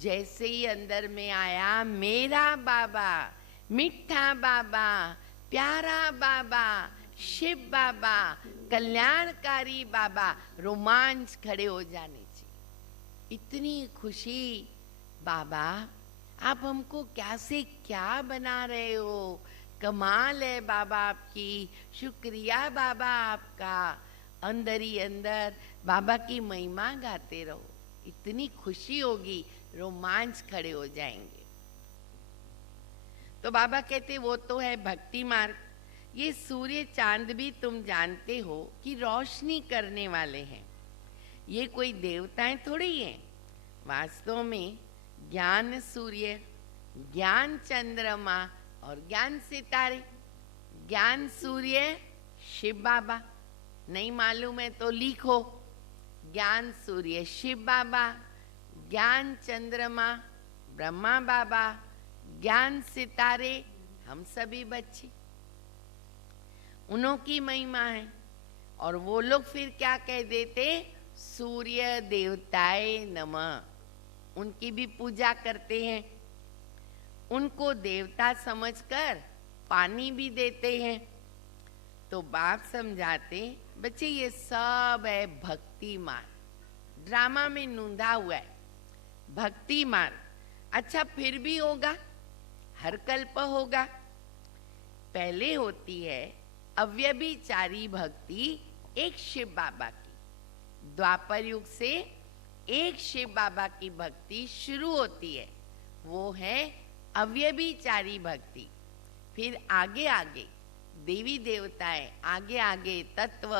जैसे ही अंदर में आया मेरा बाबा, मीठा बाबा, प्यारा बाबा, शिव बाबा, कल्याणकारी बाबा, रोमांच खड़े हो जाने चाहिए। इतनी खुशी, बाबा आप हमको क्या से क्या बना रहे हो, कमाल है बाबा आपकी, शुक्रिया बाबा आपका। अंदर ही अंदर बाबा की महिमा गाते रहो, इतनी खुशी होगी, रोमांच खड़े हो जाएंगे। तो बाबा कहते वो तो है भक्ति मार्ग। ये सूर्य चांद भी तुम जानते हो कि रोशनी करने वाले हैं, ये कोई देवताएं थोड़ी हैं। वास्तव में ज्ञान सूर्य, ज्ञान चंद्रमा और ज्ञान सितारे ज्ञान सूर्य शिव बाबा, नहीं मालूम है तो लिखो, ज्ञान सूर्य शिव बाबा, ज्ञान चंद्रमा ब्रह्मा बाबा, ज्ञान सितारे हम सभी बच्चे, उन्हों की महिमा है। और वो लोग फिर क्या कह देते, सूर्य देवताए नमः, उनकी भी पूजा करते हैं, उनको देवता समझकर पानी भी देते हैं। तो बाप समझाते, बच्चे ये सब है भक्ति मार्ग, ड्रामा में नूंधा हुआ है भक्ति मार्ग। अच्छा फिर भी होगा, हर कल्प होगा। पहले होती है अव्यभिचारी भक्ति एक शिव बाबा की, द्वापर युग से एक शिव बाबा की भक्ति शुरू होती है, वो है अव्यभिचारी भक्ति। फिर आगे आगे देवी देवताएं, आगे आगे तत्व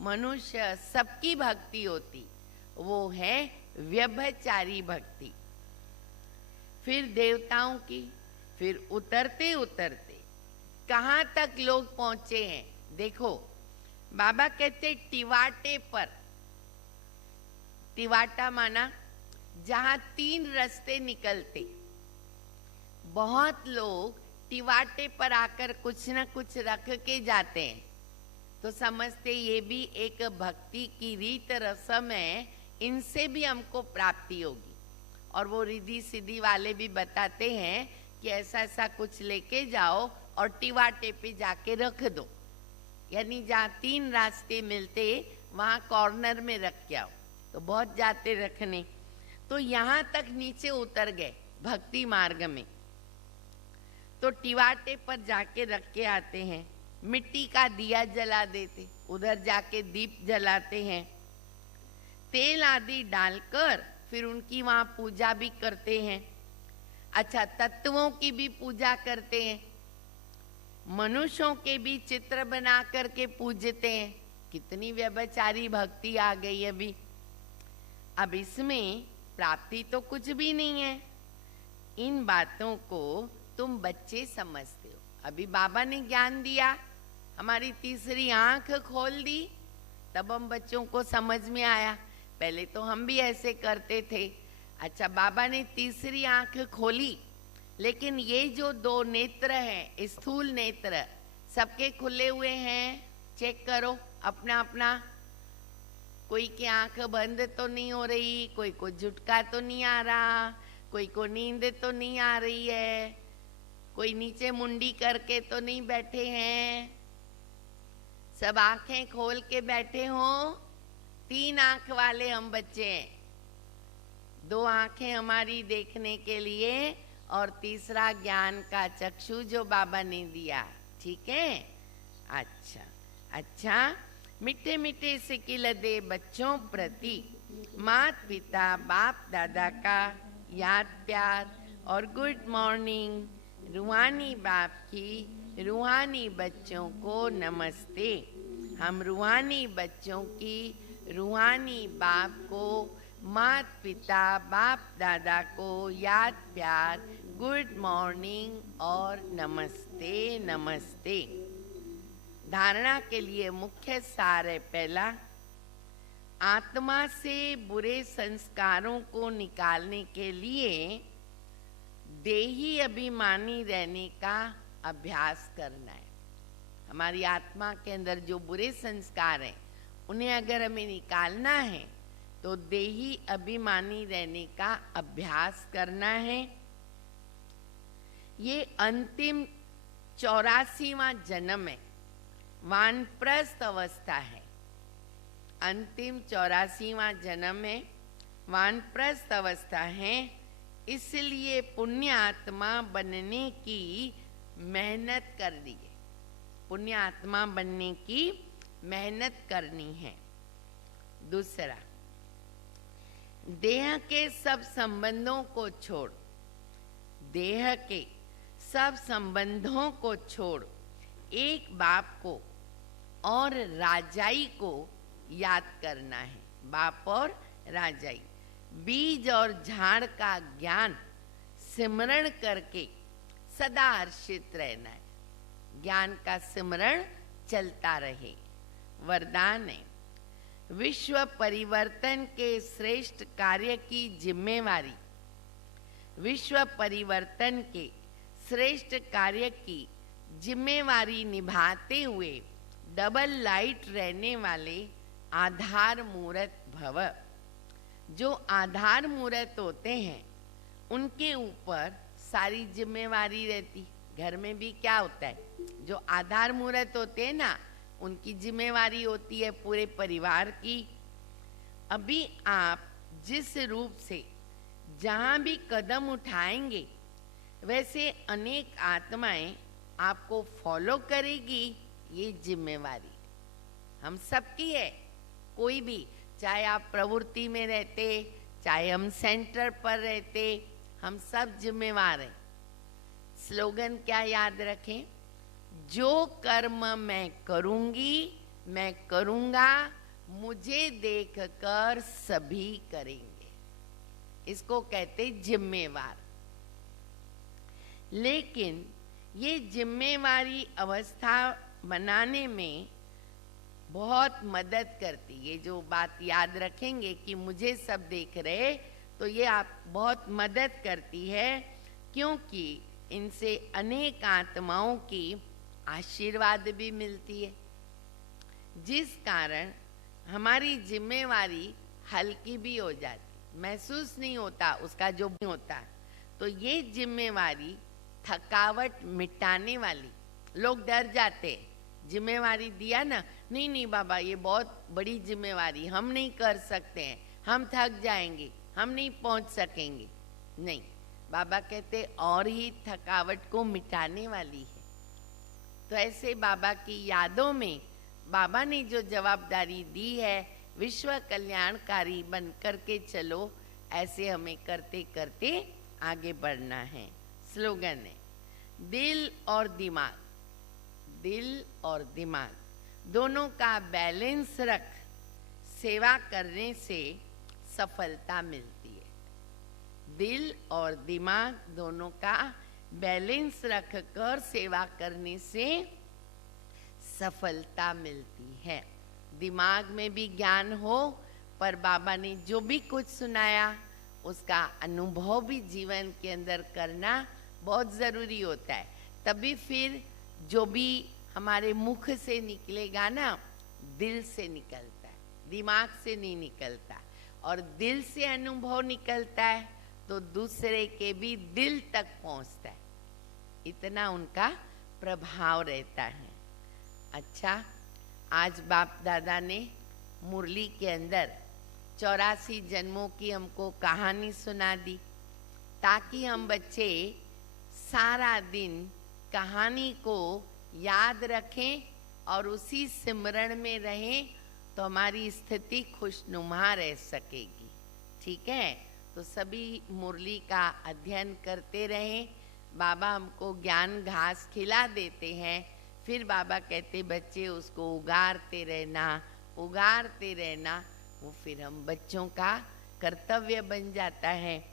मनुष्य सबकी भक्ति होती, वो है व्यभिचारी भक्ति। फिर देवताओं की, फिर उतरते उतरते कहाँ तक लोग पहुंचे हैं। देखो बाबा कहते टिवाटे पर, टिवाटा माना जहां 3 रास्ते निकलते, बहुत लोग टिवाटे पर आकर कुछ न कुछ रख के जाते हैं, तो समझते ये भी एक भक्ति की रीत रस्म है, इनसे भी हमको प्राप्ति होगी। और वो रिद्धि सिद्धि वाले भी बताते हैं कि ऐसा ऐसा कुछ लेके जाओ और टिवाटे पे जाके रख दो, यानी जहाँ 3 रास्ते मिलते वहाँ कॉर्नर में रख के आओ। तो बहुत जाते रखने, तो यहाँ तक नीचे उतर गए भक्ति मार्ग में, तो टिवाटे पर जाके रख के आते हैं, मिट्टी का दिया जला देते, उधर जाके दीप जलाते हैं, तेल आदि डालकर फिर उनकी वहाँ पूजा भी करते हैं। अच्छा तत्वों की भी पूजा करते हैं, मनुष्यों के भी चित्र बना करके पूजते हैं। कितनी व्यभिचारी भक्ति आ गई अभी। अब इसमें प्राप्ति तो कुछ भी नहीं है, इन बातों को तुम बच्चे समझते हो। अभी बाबा ने ज्ञान दिया, हमारी तीसरी आंख खोल दी, तब हम बच्चों को समझ में आया। पहले तो हम भी ऐसे करते थे। अच्छा बाबा ने तीसरी आंख खोली, लेकिन ये जो 2 नेत्र हैं, स्थूल नेत्र सबके खुले हुए हैं, चेक करो अपना अपना। कोई की आंख बंद तो नहीं हो रही, कोई को झुटका तो नहीं आ रहा, कोई को नींद तो नहीं आ रही है, कोई नीचे मुंडी करके तो नहीं बैठे हैं, सब आंखें खोल के बैठे हो। 3 आंख वाले हम बच्चे हैं, 2 आंखें हमारी देखने के लिए और तीसरा ज्ञान का चक्षु जो बाबा ने दिया, ठीक है। अच्छा अच्छा, मीठे मीठे सिकिल दे बच्चों प्रति माता पिता बाप दादा का याद प्यार और गुड मॉर्निंग। रूहानी बाप की रूहानी बच्चों को नमस्ते। हम रूहानी बच्चों की रूहानी बाप को, माता पिता बाप दादा को याद प्यार, गुड मॉर्निंग और नमस्ते नमस्ते। धारणा के लिए मुख्य सार है, पहला आत्मा से बुरे संस्कारों को निकालने के लिए देही अभिमानी रहने का अभ्यास करना है। हमारी आत्मा के अंदर जो बुरे संस्कार हैं, उन्हें अगर हमें निकालना है तो देही अभिमानी रहने का अभ्यास करना है। ये अंतिम 84वां जन्म है, वानप्रस्थ अवस्था है। अंतिम 84वां जन्म है, वानप्रस्थ अवस्था है। इसलिए पुण्य आत्मा बनने की मेहनत करनी है, पुण्य आत्मा बनने की मेहनत करनी है। दूसरा, देह के सब संबंधों को छोड़, देह के सब संबंधों को छोड़ एक बाप को और राजाई को याद करना है। बाप और राजाई, बीज और झाड़ का ज्ञान सिमरण करके सदा हर्षित रहना है। ज्ञान का सिमरण चलता रहे। वरदान है, विश्व परिवर्तन के श्रेष्ठ कार्य की जिम्मेवारी, विश्व परिवर्तन के श्रेष्ठ कार्य की जिम्मेवारी निभाते हुए डबल लाइट रहने वाले आधार मूर्त भव। जो आधार मूर्त होते हैं उनके ऊपर सारी जिम्मेवारी रहती। घर में भी क्या होता है, जो आधार मूर्त होते हैं ना, उनकी जिम्मेवारी होती है पूरे परिवार की। अभी आप जिस रूप से जहाँ भी कदम उठाएंगे वैसे अनेक आत्माएं आपको फॉलो करेगी। ये जिम्मेवारी हम सबकी है। कोई भी, चाहे आप प्रवृत्ति में रहते, चाहे हम सेंटर पर रहते, हम सब जिम्मेवार हैं। स्लोगन क्या याद रखें, जो कर्म मैं करूंगी मैं करूंगा, मुझे देखकर सभी करेंगे। इसको कहते जिम्मेवार। लेकिन ये जिम्मेवारी अवस्था बनाने में बहुत मदद करती। ये जो बात याद रखेंगे कि मुझे सब देख रहे, तो ये आप बहुत मदद करती है, क्योंकि इनसे अनेक आत्माओं की आशीर्वाद भी मिलती है, जिस कारण हमारी जिम्मेवारी हल्की भी हो जाती, महसूस नहीं होता उसका जो भी होता। तो ये जिम्मेवारी थकावट मिटाने वाली। लोग डर जाते, जिम्मेवारी दिया ना, नहीं नहीं बाबा ये बहुत बड़ी जिम्मेवारी, हम नहीं कर सकते हैं, हम थक जाएंगे, हम नहीं पहुंच सकेंगे। नहीं, बाबा कहते और ही थकावट को मिटाने वाली है। तो ऐसे बाबा की यादों में बाबा ने जो जवाबदारी दी है, विश्व कल्याणकारी बन करके चलो, ऐसे हमें करते करते आगे बढ़ना है। स्लोगन है, दिल और दिमाग, दिल और दिमाग दोनों का बैलेंस रख, सेवा करने से सफलता मिलती है। दिल और दिमाग दोनों का बैलेंस रख कर सेवा करने से सफलता मिलती है। दिमाग में भी ज्ञान हो, पर बाबा ने जो भी कुछ सुनाया उसका अनुभव भी जीवन के अंदर करना बहुत ज़रूरी होता है। तभी फिर जो भी हमारे मुख से निकलेगा ना, दिल से निकलता है, दिमाग से नहीं निकलता। और दिल से अनुभव निकलता है तो दूसरे के भी दिल तक पहुंचता है, इतना उनका प्रभाव रहता है। अच्छा, आज बाप दादा ने मुरली के अंदर 84 जन्मों की हमको कहानी सुना दी, ताकि हम बच्चे सारा दिन कहानी को याद रखें और उसी सिमरण में रहें, तो हमारी स्थिति खुशनुमा रह सकेगी। ठीक है, तो सभी मुरली का अध्ययन करते रहें। बाबा हमको ज्ञान घास खिला देते हैं, फिर बाबा कहते बच्चे उसको उगारते रहना, उगारते रहना, वो फिर हम बच्चों का कर्तव्य बन जाता है।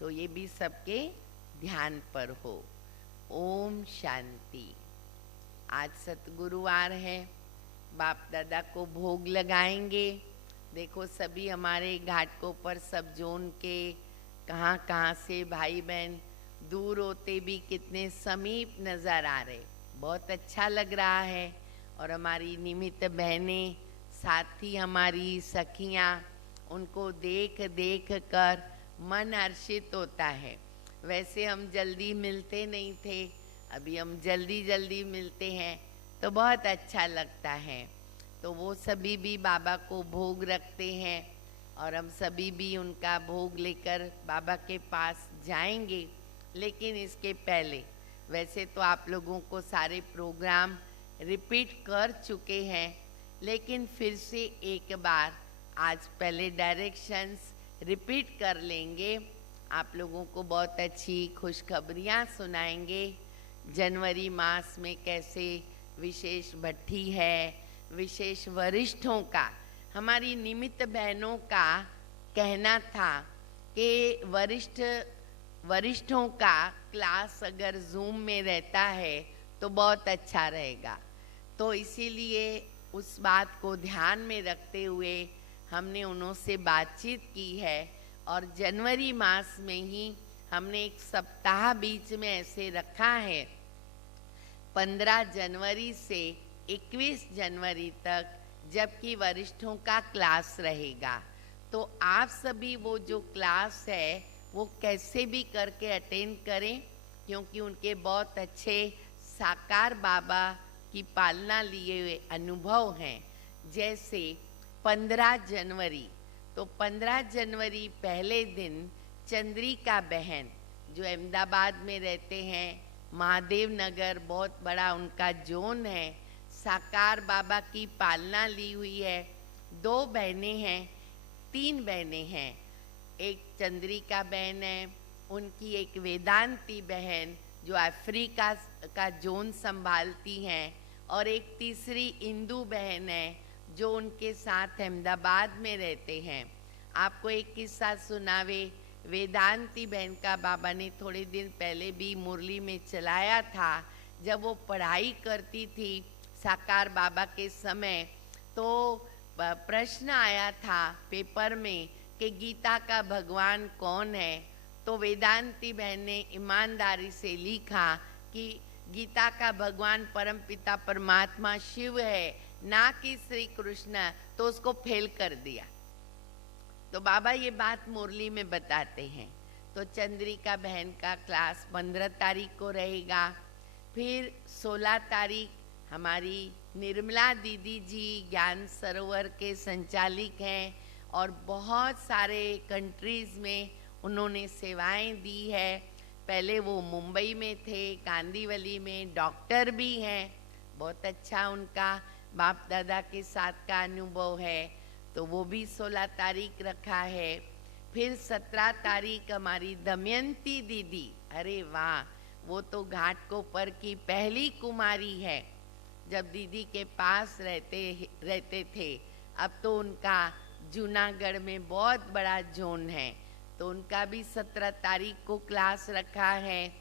तो ये भी सबके ध्यान पर हो। ओम शांति। आज सतगुरुवार है, बाप दादा को भोग लगाएंगे। देखो सभी हमारे घाटों पर सब जोन के कहाँ कहाँ से भाई बहन दूर होते भी कितने समीप नज़र आ रहे, बहुत अच्छा लग रहा है। और हमारी निमित्त बहनें, साथी हमारी सखियाँ, उनको देख देख कर मन हर्षित होता है। वैसे हम जल्दी मिलते नहीं थे, अभी हम जल्दी जल्दी मिलते हैं तो बहुत अच्छा लगता है। तो वो सभी भी बाबा को भोग रखते हैं और हम सभी भी उनका भोग लेकर बाबा के पास जाएंगे। लेकिन इसके पहले वैसे तो आप लोगों को सारे प्रोग्राम रिपीट कर चुके हैं, लेकिन फिर से एक बार आज पहले डायरेक्शंस रिपीट कर लेंगे। आप लोगों को बहुत अच्छी खुशखबरियाँ सुनाएंगे। जनवरी मास में कैसे विशेष भट्टी है, विशेष वरिष्ठों का, हमारी निमित्त बहनों का कहना था कि वरिष्ठों का क्लास अगर जूम में रहता है तो बहुत अच्छा रहेगा। तो इसीलिए उस बात को ध्यान में रखते हुए हमने उनसे बातचीत की है और जनवरी मास में ही हमने एक सप्ताह बीच में ऐसे रखा है। 15 जनवरी से 21 जनवरी तक, जबकि वरिष्ठों का क्लास रहेगा। तो आप सभी वो जो क्लास है वो कैसे भी करके अटेंड करें, क्योंकि उनके बहुत अच्छे साकार बाबा की पालना लिए हुए अनुभव हैं। जैसे 15 जनवरी, तो 15 जनवरी पहले दिन चंद्रिका बहन जो अहमदाबाद में रहते हैं, महादेव नगर बहुत बड़ा उनका जोन है, साकार बाबा की पालना ली हुई है। 2 बहनें हैं, 3 बहनें हैं, एक चंद्रिका बहन है, उनकी एक वेदांती बहन जो अफ्रीका का जोन संभालती हैं, और एक तीसरी इंदू बहन है जो उनके साथ अहमदाबाद में रहते हैं। आपको एक किस्सा सुनावे, वेदांती बहन का बाबा ने थोड़े दिन पहले भी मुरली में चलाया था। जब वो पढ़ाई करती थी साकार बाबा के समय, तो प्रश्न आया था पेपर में कि गीता का भगवान कौन है। तो वेदांती बहन ने ईमानदारी से लिखा कि गीता का भगवान परमपिता परमात्मा शिव है, ना कि श्री कृष्ण। तो उसको फेल कर दिया। तो बाबा ये बात मुरली में बताते हैं। तो चंद्रिका बहन का क्लास 15 तारीख को रहेगा। फिर 16 तारीख हमारी निर्मला दीदी जी ज्ञान सरोवर के संचालिक हैं और बहुत सारे कंट्रीज में उन्होंने सेवाएं दी है। पहले वो मुंबई में थे, कांदीवली में, डॉक्टर भी हैं। बहुत अच्छा उनका बाप दादा के साथ का अनुभव है। तो वो भी 16 तारीख रखा है। फिर 17 तारीख हमारी दमयंती दीदी, अरे वाह, वो तो घाटकोपर की पहली कुमारी है। जब दीदी के पास रहते थे, अब तो उनका जूनागढ़ में बहुत बड़ा जोन है। तो उनका भी 17 तारीख को क्लास रखा है।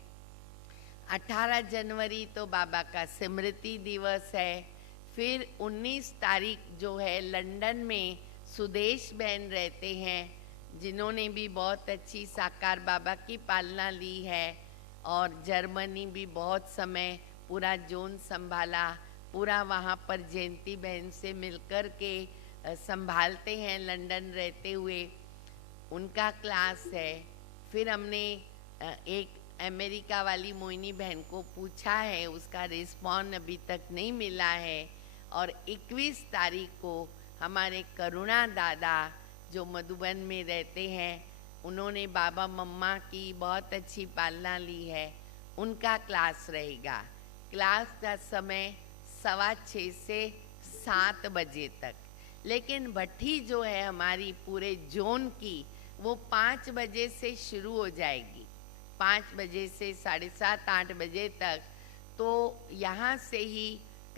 18 जनवरी तो बाबा का स्मृति दिवस है। फिर 19 तारीख जो है लंदन में सुदेश बहन रहते हैं, जिन्होंने भी बहुत अच्छी साकार बाबा की पालना ली है और जर्मनी भी बहुत समय पूरा जोन संभाला। पूरा वहाँ पर जयंती बहन से मिलकर के संभालते हैं लंदन रहते हुए, उनका क्लास है। फिर हमने एक अमेरिका वाली मोहिनी बहन को पूछा है, उसका रिस्पॉन्ड अभी तक नहीं मिला है। और 21 तारीख को हमारे करुणा दादा जो मधुबन में रहते हैं, उन्होंने बाबा मम्मा की बहुत अच्छी पालना ली है, उनका क्लास रहेगा। क्लास का समय 6:15 से 7 बजे तक। लेकिन भट्ठी जो है हमारी पूरे जोन की, वो 5 बजे से शुरू हो जाएगी, 5 बजे से 7:30 8 बजे तक। तो यहाँ से ही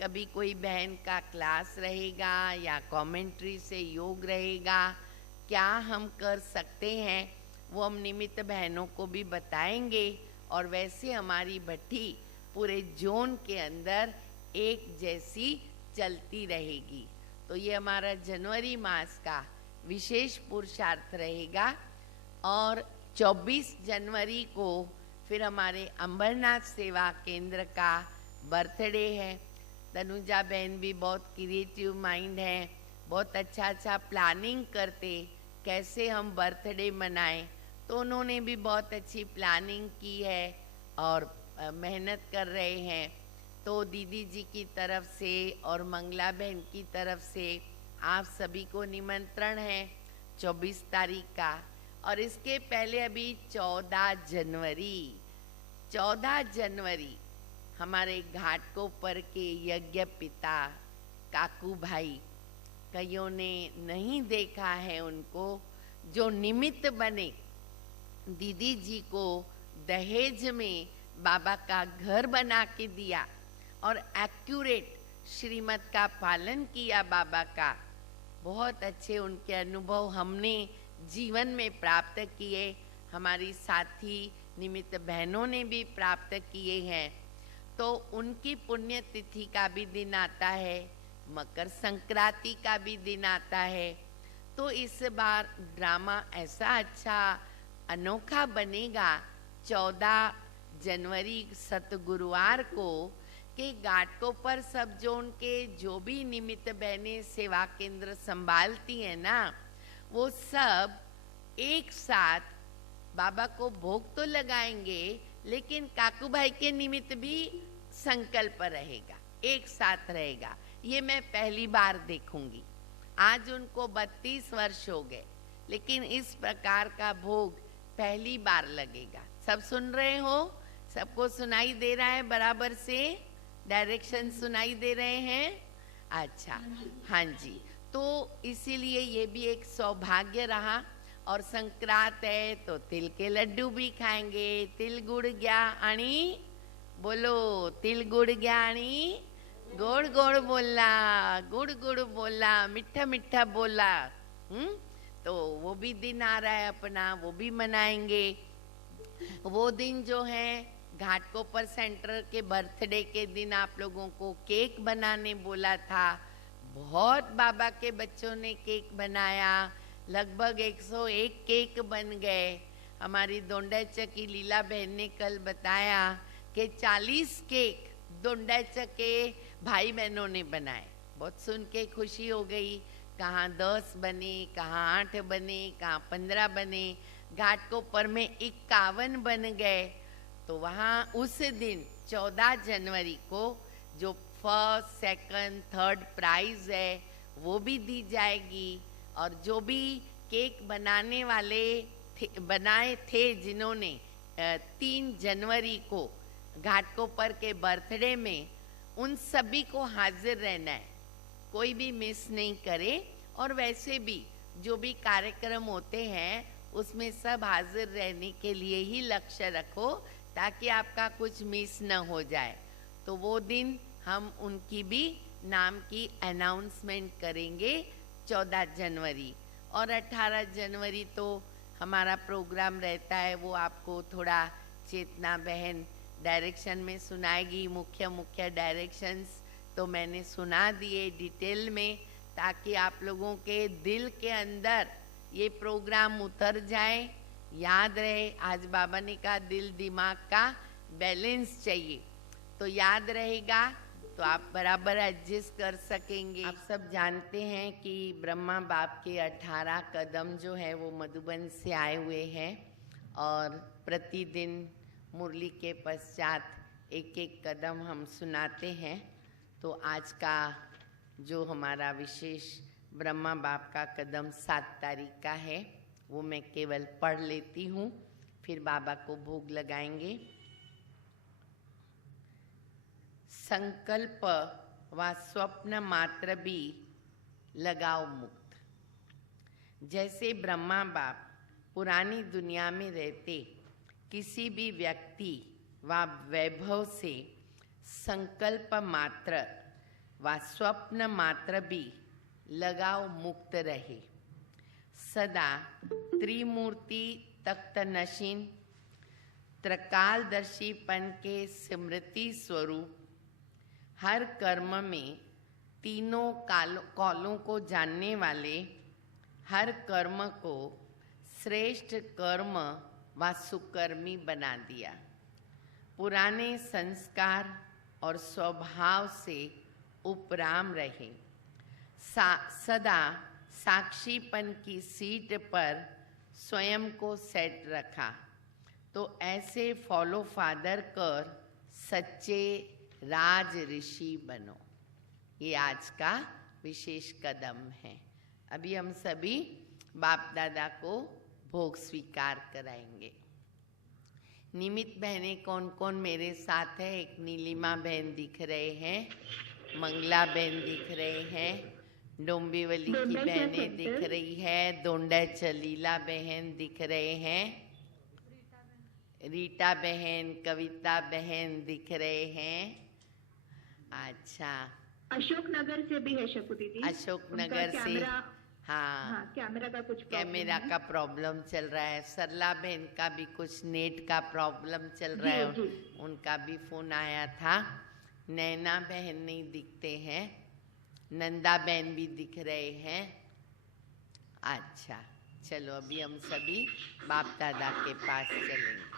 कभी कोई बहन का क्लास रहेगा या कमेंट्री से योग रहेगा। क्या हम कर सकते हैं वो हम निमित्त बहनों को भी बताएंगे। और वैसे हमारी भट्ठी पूरे जोन के अंदर एक जैसी चलती रहेगी। तो ये हमारा जनवरी मास का विशेष पुरुषार्थ रहेगा। और 24 जनवरी को फिर हमारे अंबरनाथ सेवा केंद्र का बर्थडे है। तनुजा बहन भी बहुत क्रिएटिव माइंड है, बहुत अच्छा प्लानिंग करते कैसे हम बर्थडे मनाएं। तो उन्होंने भी बहुत अच्छी प्लानिंग की है और मेहनत कर रहे हैं। तो दीदी जी की तरफ से और मंगला बहन की तरफ से आप सभी को निमंत्रण है 24 तारीख का। और इसके पहले अभी 14 जनवरी हमारे घाटकोपर के यज्ञ पिता काकू भाई, कईयों ने नहीं देखा है उनको, जो निमित्त बने दीदी जी को दहेज में बाबा का घर बना के दिया और एक्यूरेट श्रीमत का पालन किया बाबा का। बहुत अच्छे उनके अनुभव हमने जीवन में प्राप्त किए, हमारी साथी निमित्त बहनों ने भी प्राप्त किए हैं। तो उनकी पुण्यतिथि का भी दिन आता है, मकर संक्रांति का भी दिन आता है। तो इस बार ड्रामा ऐसा अच्छा अनोखा बनेगा 14 जनवरी सतगुरुवार को कि घाटों पर सब जोन के जो भी निमित्त बहनें सेवा केंद्र संभालती हैं ना, वो सब एक साथ बाबा को भोग तो लगाएंगे, लेकिन काकू भाई के निमित्त भी संकल्प रहेगा, एक साथ रहेगा। ये मैं पहली बार देखूंगी। आज उनको 32 वर्ष हो गए, लेकिन इस प्रकार का भोग पहली बार लगेगा। सब सुन रहे हो? सबको सुनाई दे रहा है बराबर से? डायरेक्शन सुनाई दे रहे हैं? अच्छा, हाँ जी। तो इसीलिए ये भी एक सौभाग्य रहा। और संक्रांत है तो तिल के लड्डू भी खाएंगे। तिल गुड़ गया आणि, बोलो तिल गुड़ गया आणि, गोड़ गोड़ बोला, गुड़ गुड़ बोला, मीठा मीठा बोला। तो वो भी दिन आ रहा है अपना, वो भी मनाएंगे। वो दिन जो है घाटकोपर सेंटर के बर्थडे के दिन आप लोगों को केक बनाने बोला था। बहुत बाबा के बच्चों ने केक बनाया, लगभग 101 केक बन गए। हमारी दोंडाचक की लीला बहन ने कल बताया कि 40 केक दोंडाचक के भाई बहनों ने बनाए। बहुत सुन के खुशी हो गई। कहाँ 10 बने, कहाँ 8 बने, कहाँ 15 बने, घाटकोपर में 51 बन गए। तो वहाँ उस दिन 14 जनवरी को जो फर्स्ट, सेकंड, थर्ड प्राइज है वो भी दी जाएगी। और जो भी केक बनाने वाले बनाए थे जिन्होंने 3 जनवरी को घाटकोपर के बर्थडे में, उन सभी को हाजिर रहना है, कोई भी मिस नहीं करे। और वैसे भी जो भी कार्यक्रम होते हैं उसमें सब हाजिर रहने के लिए ही लक्ष्य रखो, ताकि आपका कुछ मिस न हो जाए। तो वो दिन हम उनकी भी नाम की अनाउंसमेंट करेंगे 14 जनवरी। और 18 जनवरी तो हमारा प्रोग्राम रहता है, वो आपको थोड़ा चेतना बहन डायरेक्शन में सुनाएगी। मुख्य डायरेक्शंस तो मैंने सुना दिए डिटेल में, ताकि आप लोगों के दिल के अंदर ये प्रोग्राम उतर जाए, याद रहे। आज बाबा ने कहा दिल दिमाग का बैलेंस चाहिए, तो याद रहेगा, तो आप बराबर एडजस्ट कर सकेंगे। आप सब जानते हैं कि ब्रह्मा बाप के 18 कदम जो है वो मधुबन से आए हुए हैं, और प्रतिदिन मुरली के पश्चात एक एक कदम हम सुनाते हैं। तो आज का जो हमारा विशेष ब्रह्मा बाप का कदम 7 तारीख का है, वो मैं केवल पढ़ लेती हूँ, फिर बाबा को भोग लगाएंगे। संकल्प व स्वप्न मात्र भी लगाओ मुक्त। जैसे ब्रह्मा बाप पुरानी दुनिया में रहते किसी भी व्यक्ति व वैभव से संकल्प मात्र व स्वप्न मात्र भी लगाओ मुक्त रहे। सदा त्रिमूर्ति तख्त नशीन त्रिकालदर्शीपन के स्मृति स्वरूप हर कर्म में तीनों कालों को जानने वाले, हर कर्म को श्रेष्ठ कर्म व सुकर्मी बना दिया। पुराने संस्कार और स्वभाव से उपराम रहे। सदा साक्षीपन की सीट पर स्वयं को सेट रखा। तो ऐसे फॉलो फादर कर सच्चे राज ऋषि बनो। ये आज का विशेष कदम है। अभी हम सभी बाप दादा को भोग स्वीकार कराएंगे। निमित बहनें कौन कौन मेरे साथ है? एक नीलिमा बहन दिख रहे हैं, मंगला बहन दिख रहे हैं, डोंबिवली की बहनें दिख रही है, दोंडा चलीला बहन दिख रहे हैं, रीटा बहन, कविता बहन दिख रहे हैं। अच्छा, अशोक नगर से भी है शकु दीदी। अशोक नगर से हाँ, हाँ, कैमरा का कुछ कैमरा प्रॉब्लम का प्रॉब्लम चल रहा है। सरला बहन का भी कुछ नेट का प्रॉब्लम चल रहा है, जी। उनका भी फोन आया था। नैना बहन नहीं दिखते हैं, नंदा बहन भी दिख रहे हैं। अच्छा, चलो अभी हम सभी बाप दादा के पास चलेंगे।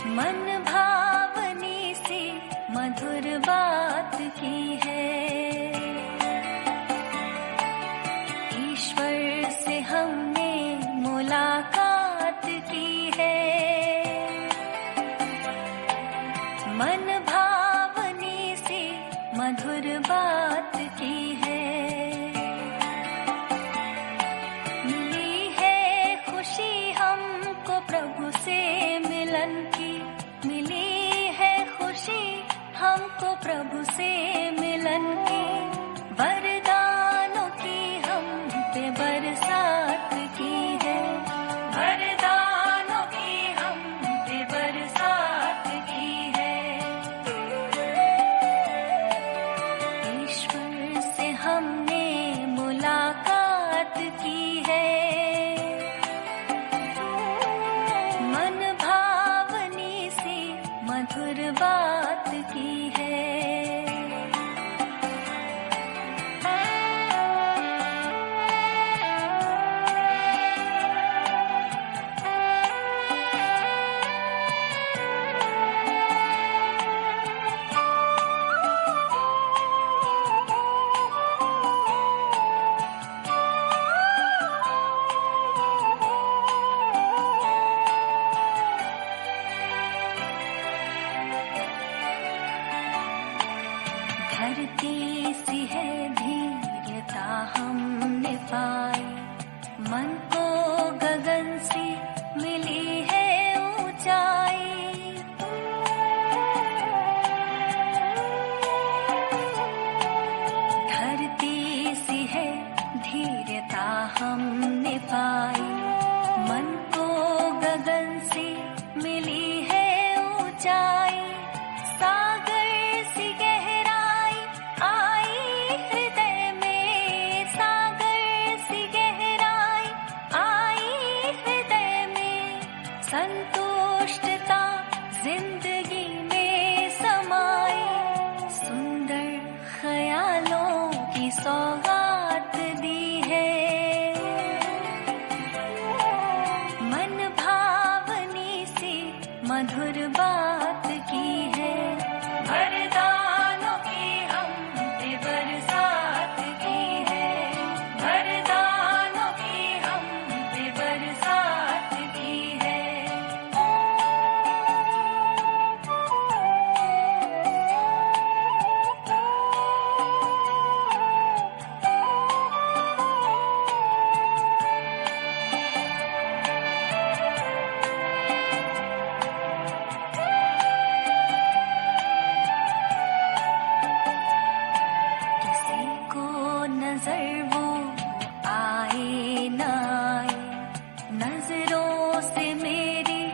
मन भावनी सी मधुर बात की है, ईश्वर से हमने मुलाकात की है। मन भावनी सी मधुर बात की है, मिली है खुशी हमको प्रभु से मिलन की, मिली है खुशी हमको प्रभु से मिलन की। वरदानों की हम पे बरसात की है, वरदानों की हम पे बरसात की है। ईश्वर से हमने मुलाकात की है, मन भावनी सी मधुर बात की है। धरती सी है धीरता हमने पाई, मन को गगन सी मिली है ऊंचाई। धरती सी है धीरता हमने पाई, मन को गगन सी मिली है ऊंचाई। सागर सी गहराई आई हृदय में, सागर सी गहराई आई हृदय में। संतुष्टता जिंदगी में समाई, सुंदर ख्यालों की सौगात दी है। मन भावनी सी मधुर बात की है, वरदानों की हम पे बरसात की है, वरदानों की हम पे बरसात की है। किसी को नजर वो आए न आए, नजरों से मेरी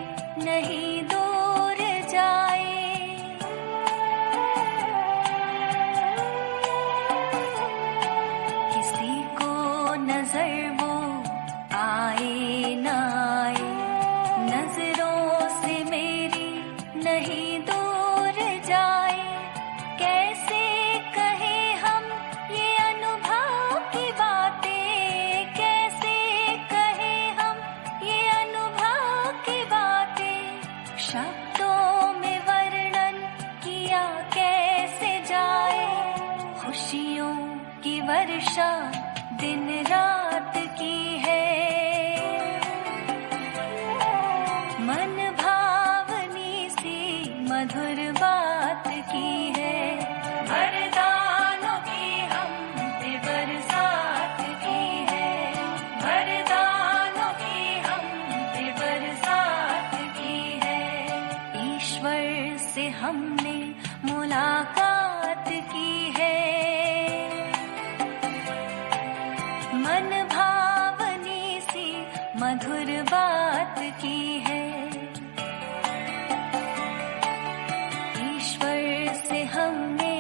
नहीं दूर जाए। किसी को नजर वो आए न आए, नजरों से मेरी नहीं दूर जाए। कैसे कहे हम ये अनुभव की बातें, कैसे कहे हम ये अनुभव की बातें। शब्दों में वर्णन किया कैसे जाए, खुशियों की वर्षा दिन रात की है। मन भावनी सी मधुर बात की है, वरदानों की हम पे बरसात की है, वरदानों की हम पे बरसात की है। ईश्वर से हमने मुलाकात की है, मन भावनी सी मधुर बात की है। ईश्वर से हमने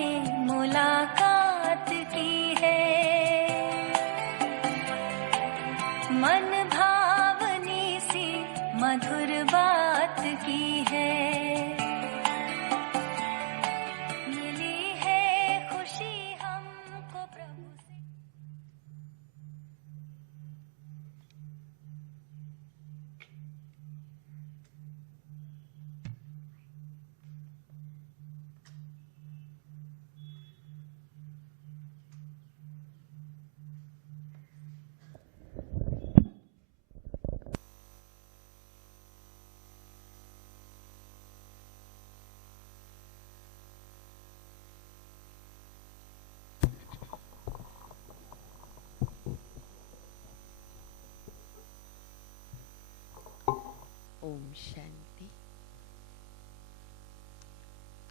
मुलाकात की है, मन भावनी सी मधुर बात की है। मिली है खुशी ओम शांति।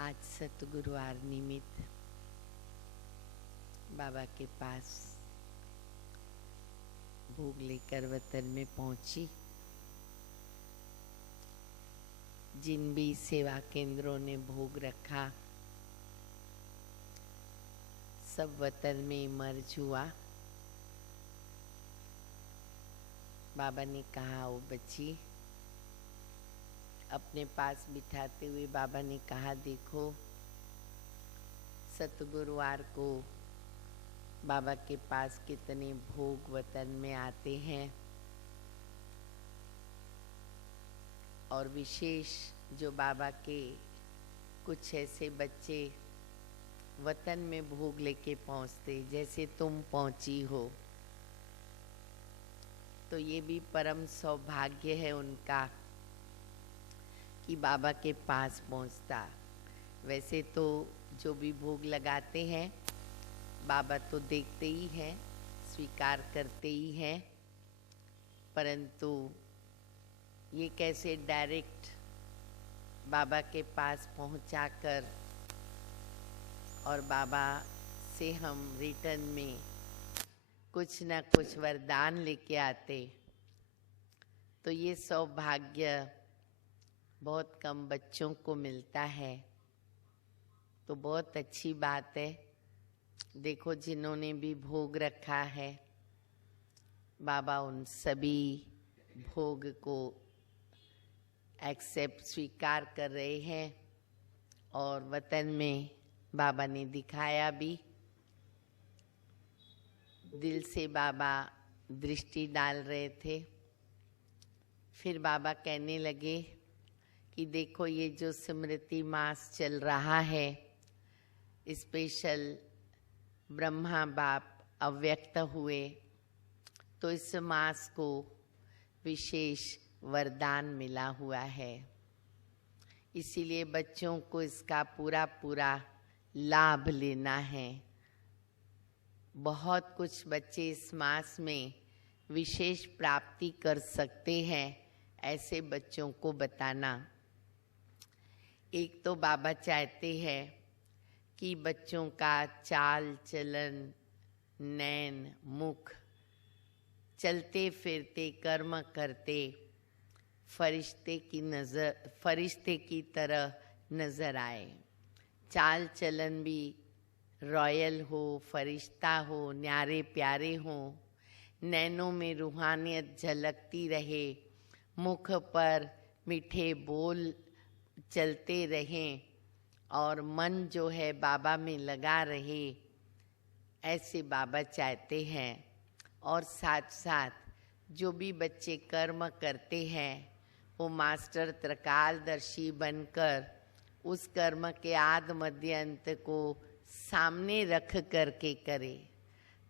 आज सतगुरुवार निमित्त बाबा के पास भोग लेकर वतन में पहुंची। जिन भी सेवा केंद्रों ने भोग रखा सब वतन में मर्ज हुआ। बाबा ने कहा, ओ बच्ची, अपने पास बिठाते हुए बाबा ने कहा, देखो सतगुरुवार को बाबा के पास कितने भोग वतन में आते हैं, और विशेष जो बाबा के कुछ ऐसे बच्चे वतन में भोग लेके पहुंचते, जैसे तुम पहुंची हो, तो ये भी परम सौभाग्य है उनका कि बाबा के पास पहुंचता। वैसे तो जो भी भोग लगाते हैं बाबा तो देखते ही हैं, स्वीकार करते ही हैं, परंतु ये कैसे डायरेक्ट बाबा के पास पहुंचाकर और बाबा से हम रिटर्न में कुछ न कुछ वरदान लेके आते, तो ये सौभाग्य बहुत कम बच्चों को मिलता है। तो बहुत अच्छी बात है। देखो जिन्होंने भी भोग रखा है बाबा उन सभी भोग को एक्सेप्ट स्वीकार कर रहे हैं, और वतन में बाबा ने दिखाया भी। दिल से बाबा दृष्टि डाल रहे थे। फिर बाबा कहने लगे कि देखो ये जो स्मृति मास चल रहा है, स्पेशल ब्रह्मा बाप अव्यक्त हुए, तो इस मास को विशेष वरदान मिला हुआ है। इसीलिए बच्चों को इसका पूरा पूरा लाभ लेना है। बहुत कुछ बच्चे इस मास में विशेष प्राप्ति कर सकते हैं, ऐसे बच्चों को बताना। एक तो बाबा चाहते हैं कि बच्चों का चाल चलन, नैन, मुख, चलते फिरते कर्म करते फरिश्ते की तरह नजर आए। चाल चलन भी रॉयल हो, फरिश्ता हो, न्यारे प्यारे हो, नैनों में रूहानियत झलकती रहे, मुख पर मीठे बोल चलते रहें, और मन जो है बाबा में लगा रहे, ऐसे बाबा चाहते हैं। और साथ साथ जो भी बच्चे कर्म करते हैं वो मास्टर त्रिकालदर्शी बनकर उस कर्म के आद मध्य अंत को सामने रख करके करे,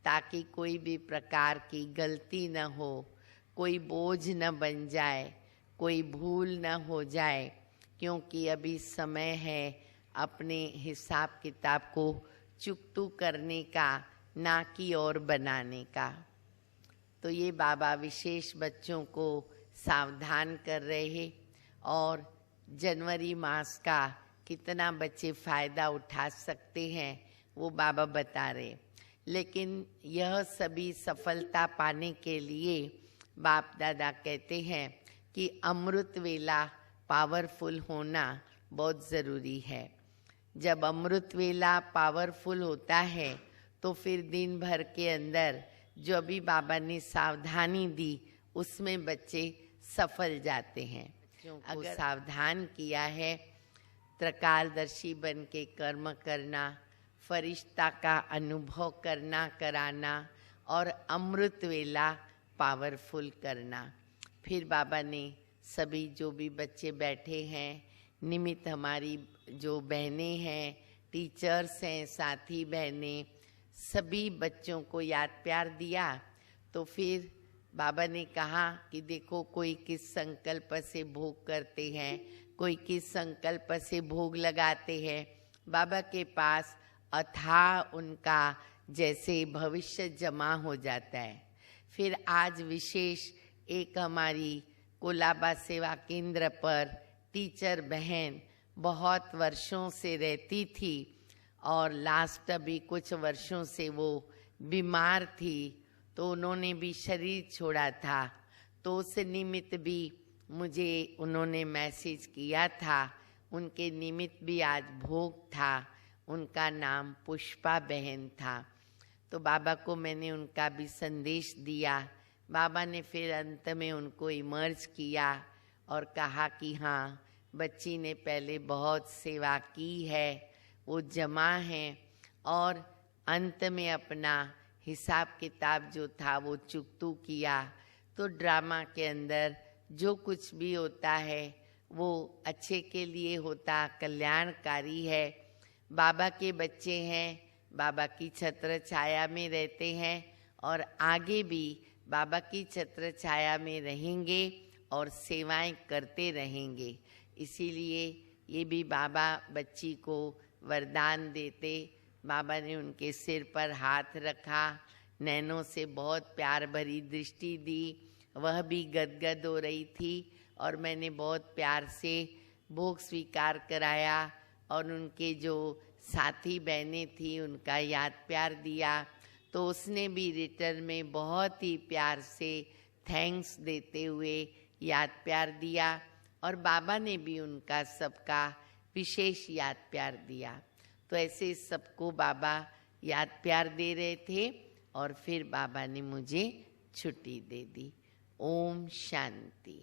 ताकि कोई भी प्रकार की गलती न हो, कोई बोझ न बन जाए, कोई भूल न हो जाए, क्योंकि अभी समय है अपने हिसाब किताब को चुकतू करने का, ना कि और बनाने का। तो ये बाबा विशेष बच्चों को सावधान कर रहे हैं, और जनवरी मास का कितना बच्चे फ़ायदा उठा सकते हैं वो बाबा बता रहे। लेकिन यह सभी सफलता पाने के लिए बाप दादा कहते हैं कि अमृत वेला पावरफुल होना बहुत ज़रूरी है। जब अमृत वेला पावरफुल होता है तो फिर दिन भर के अंदर जो भी बाबा ने सावधानी दी उसमें बच्चे सफल जाते हैं। अगर सावधान किया है त्रिकालदर्शी बन के कर्म करना, फरिश्ता का अनुभव करना कराना, और अमृत वेला पावरफुल करना। फिर बाबा ने सभी जो भी बच्चे बैठे हैं, निमित्त हमारी जो बहनें हैं, टीचर्स हैं, साथी बहनें, सभी बच्चों को याद प्यार दिया। तो फिर बाबा ने कहा कि देखो कोई किस संकल्प से भोग करते हैं, कोई किस संकल्प से भोग लगाते हैं। बाबा के पास अथाह उनका जैसे भविष्य जमा हो जाता है। फिर आज विशेष एक हमारी कोलाबा सेवा केंद्र पर टीचर बहन बहुत वर्षों से रहती थी और लास्ट अभी कुछ वर्षों से वो बीमार थी, तो उन्होंने भी शरीर छोड़ा था। तो उस निमित्त भी मुझे उन्होंने मैसेज किया था। उनके निमित्त भी आज भोग था। उनका नाम पुष्पा बहन था। तो बाबा को मैंने उनका भी संदेश दिया। बाबा ने फिर अंत में उनको इमर्ज किया और कहा कि हाँ, बच्ची ने पहले बहुत सेवा की है, वो जमा है और अंत में अपना हिसाब किताब जो था वो चुकतू किया। तो ड्रामा के अंदर जो कुछ भी होता है वो अच्छे के लिए होता, कल्याणकारी है। बाबा के बच्चे हैं, बाबा की छत्र छाया में रहते हैं और आगे भी बाबा की छत्र छाया में रहेंगे और सेवाएं करते रहेंगे। इसीलिए ये भी बाबा बच्ची को वरदान देते। बाबा ने उनके सिर पर हाथ रखा, नैनों से बहुत प्यार भरी दृष्टि दी। वह भी गदगद हो रही थी और मैंने बहुत प्यार से भोग स्वीकार कराया और उनके जो साथी बहनें थी उनका याद प्यार दिया। तो उसने भी रिटर्न में बहुत ही प्यार से थैंक्स देते हुए याद प्यार दिया और बाबा ने भी उनका सबका विशेष याद प्यार दिया। तो ऐसे सबको बाबा याद प्यार दे रहे थे और फिर बाबा ने मुझे छुट्टी दे दी। ओम शांति।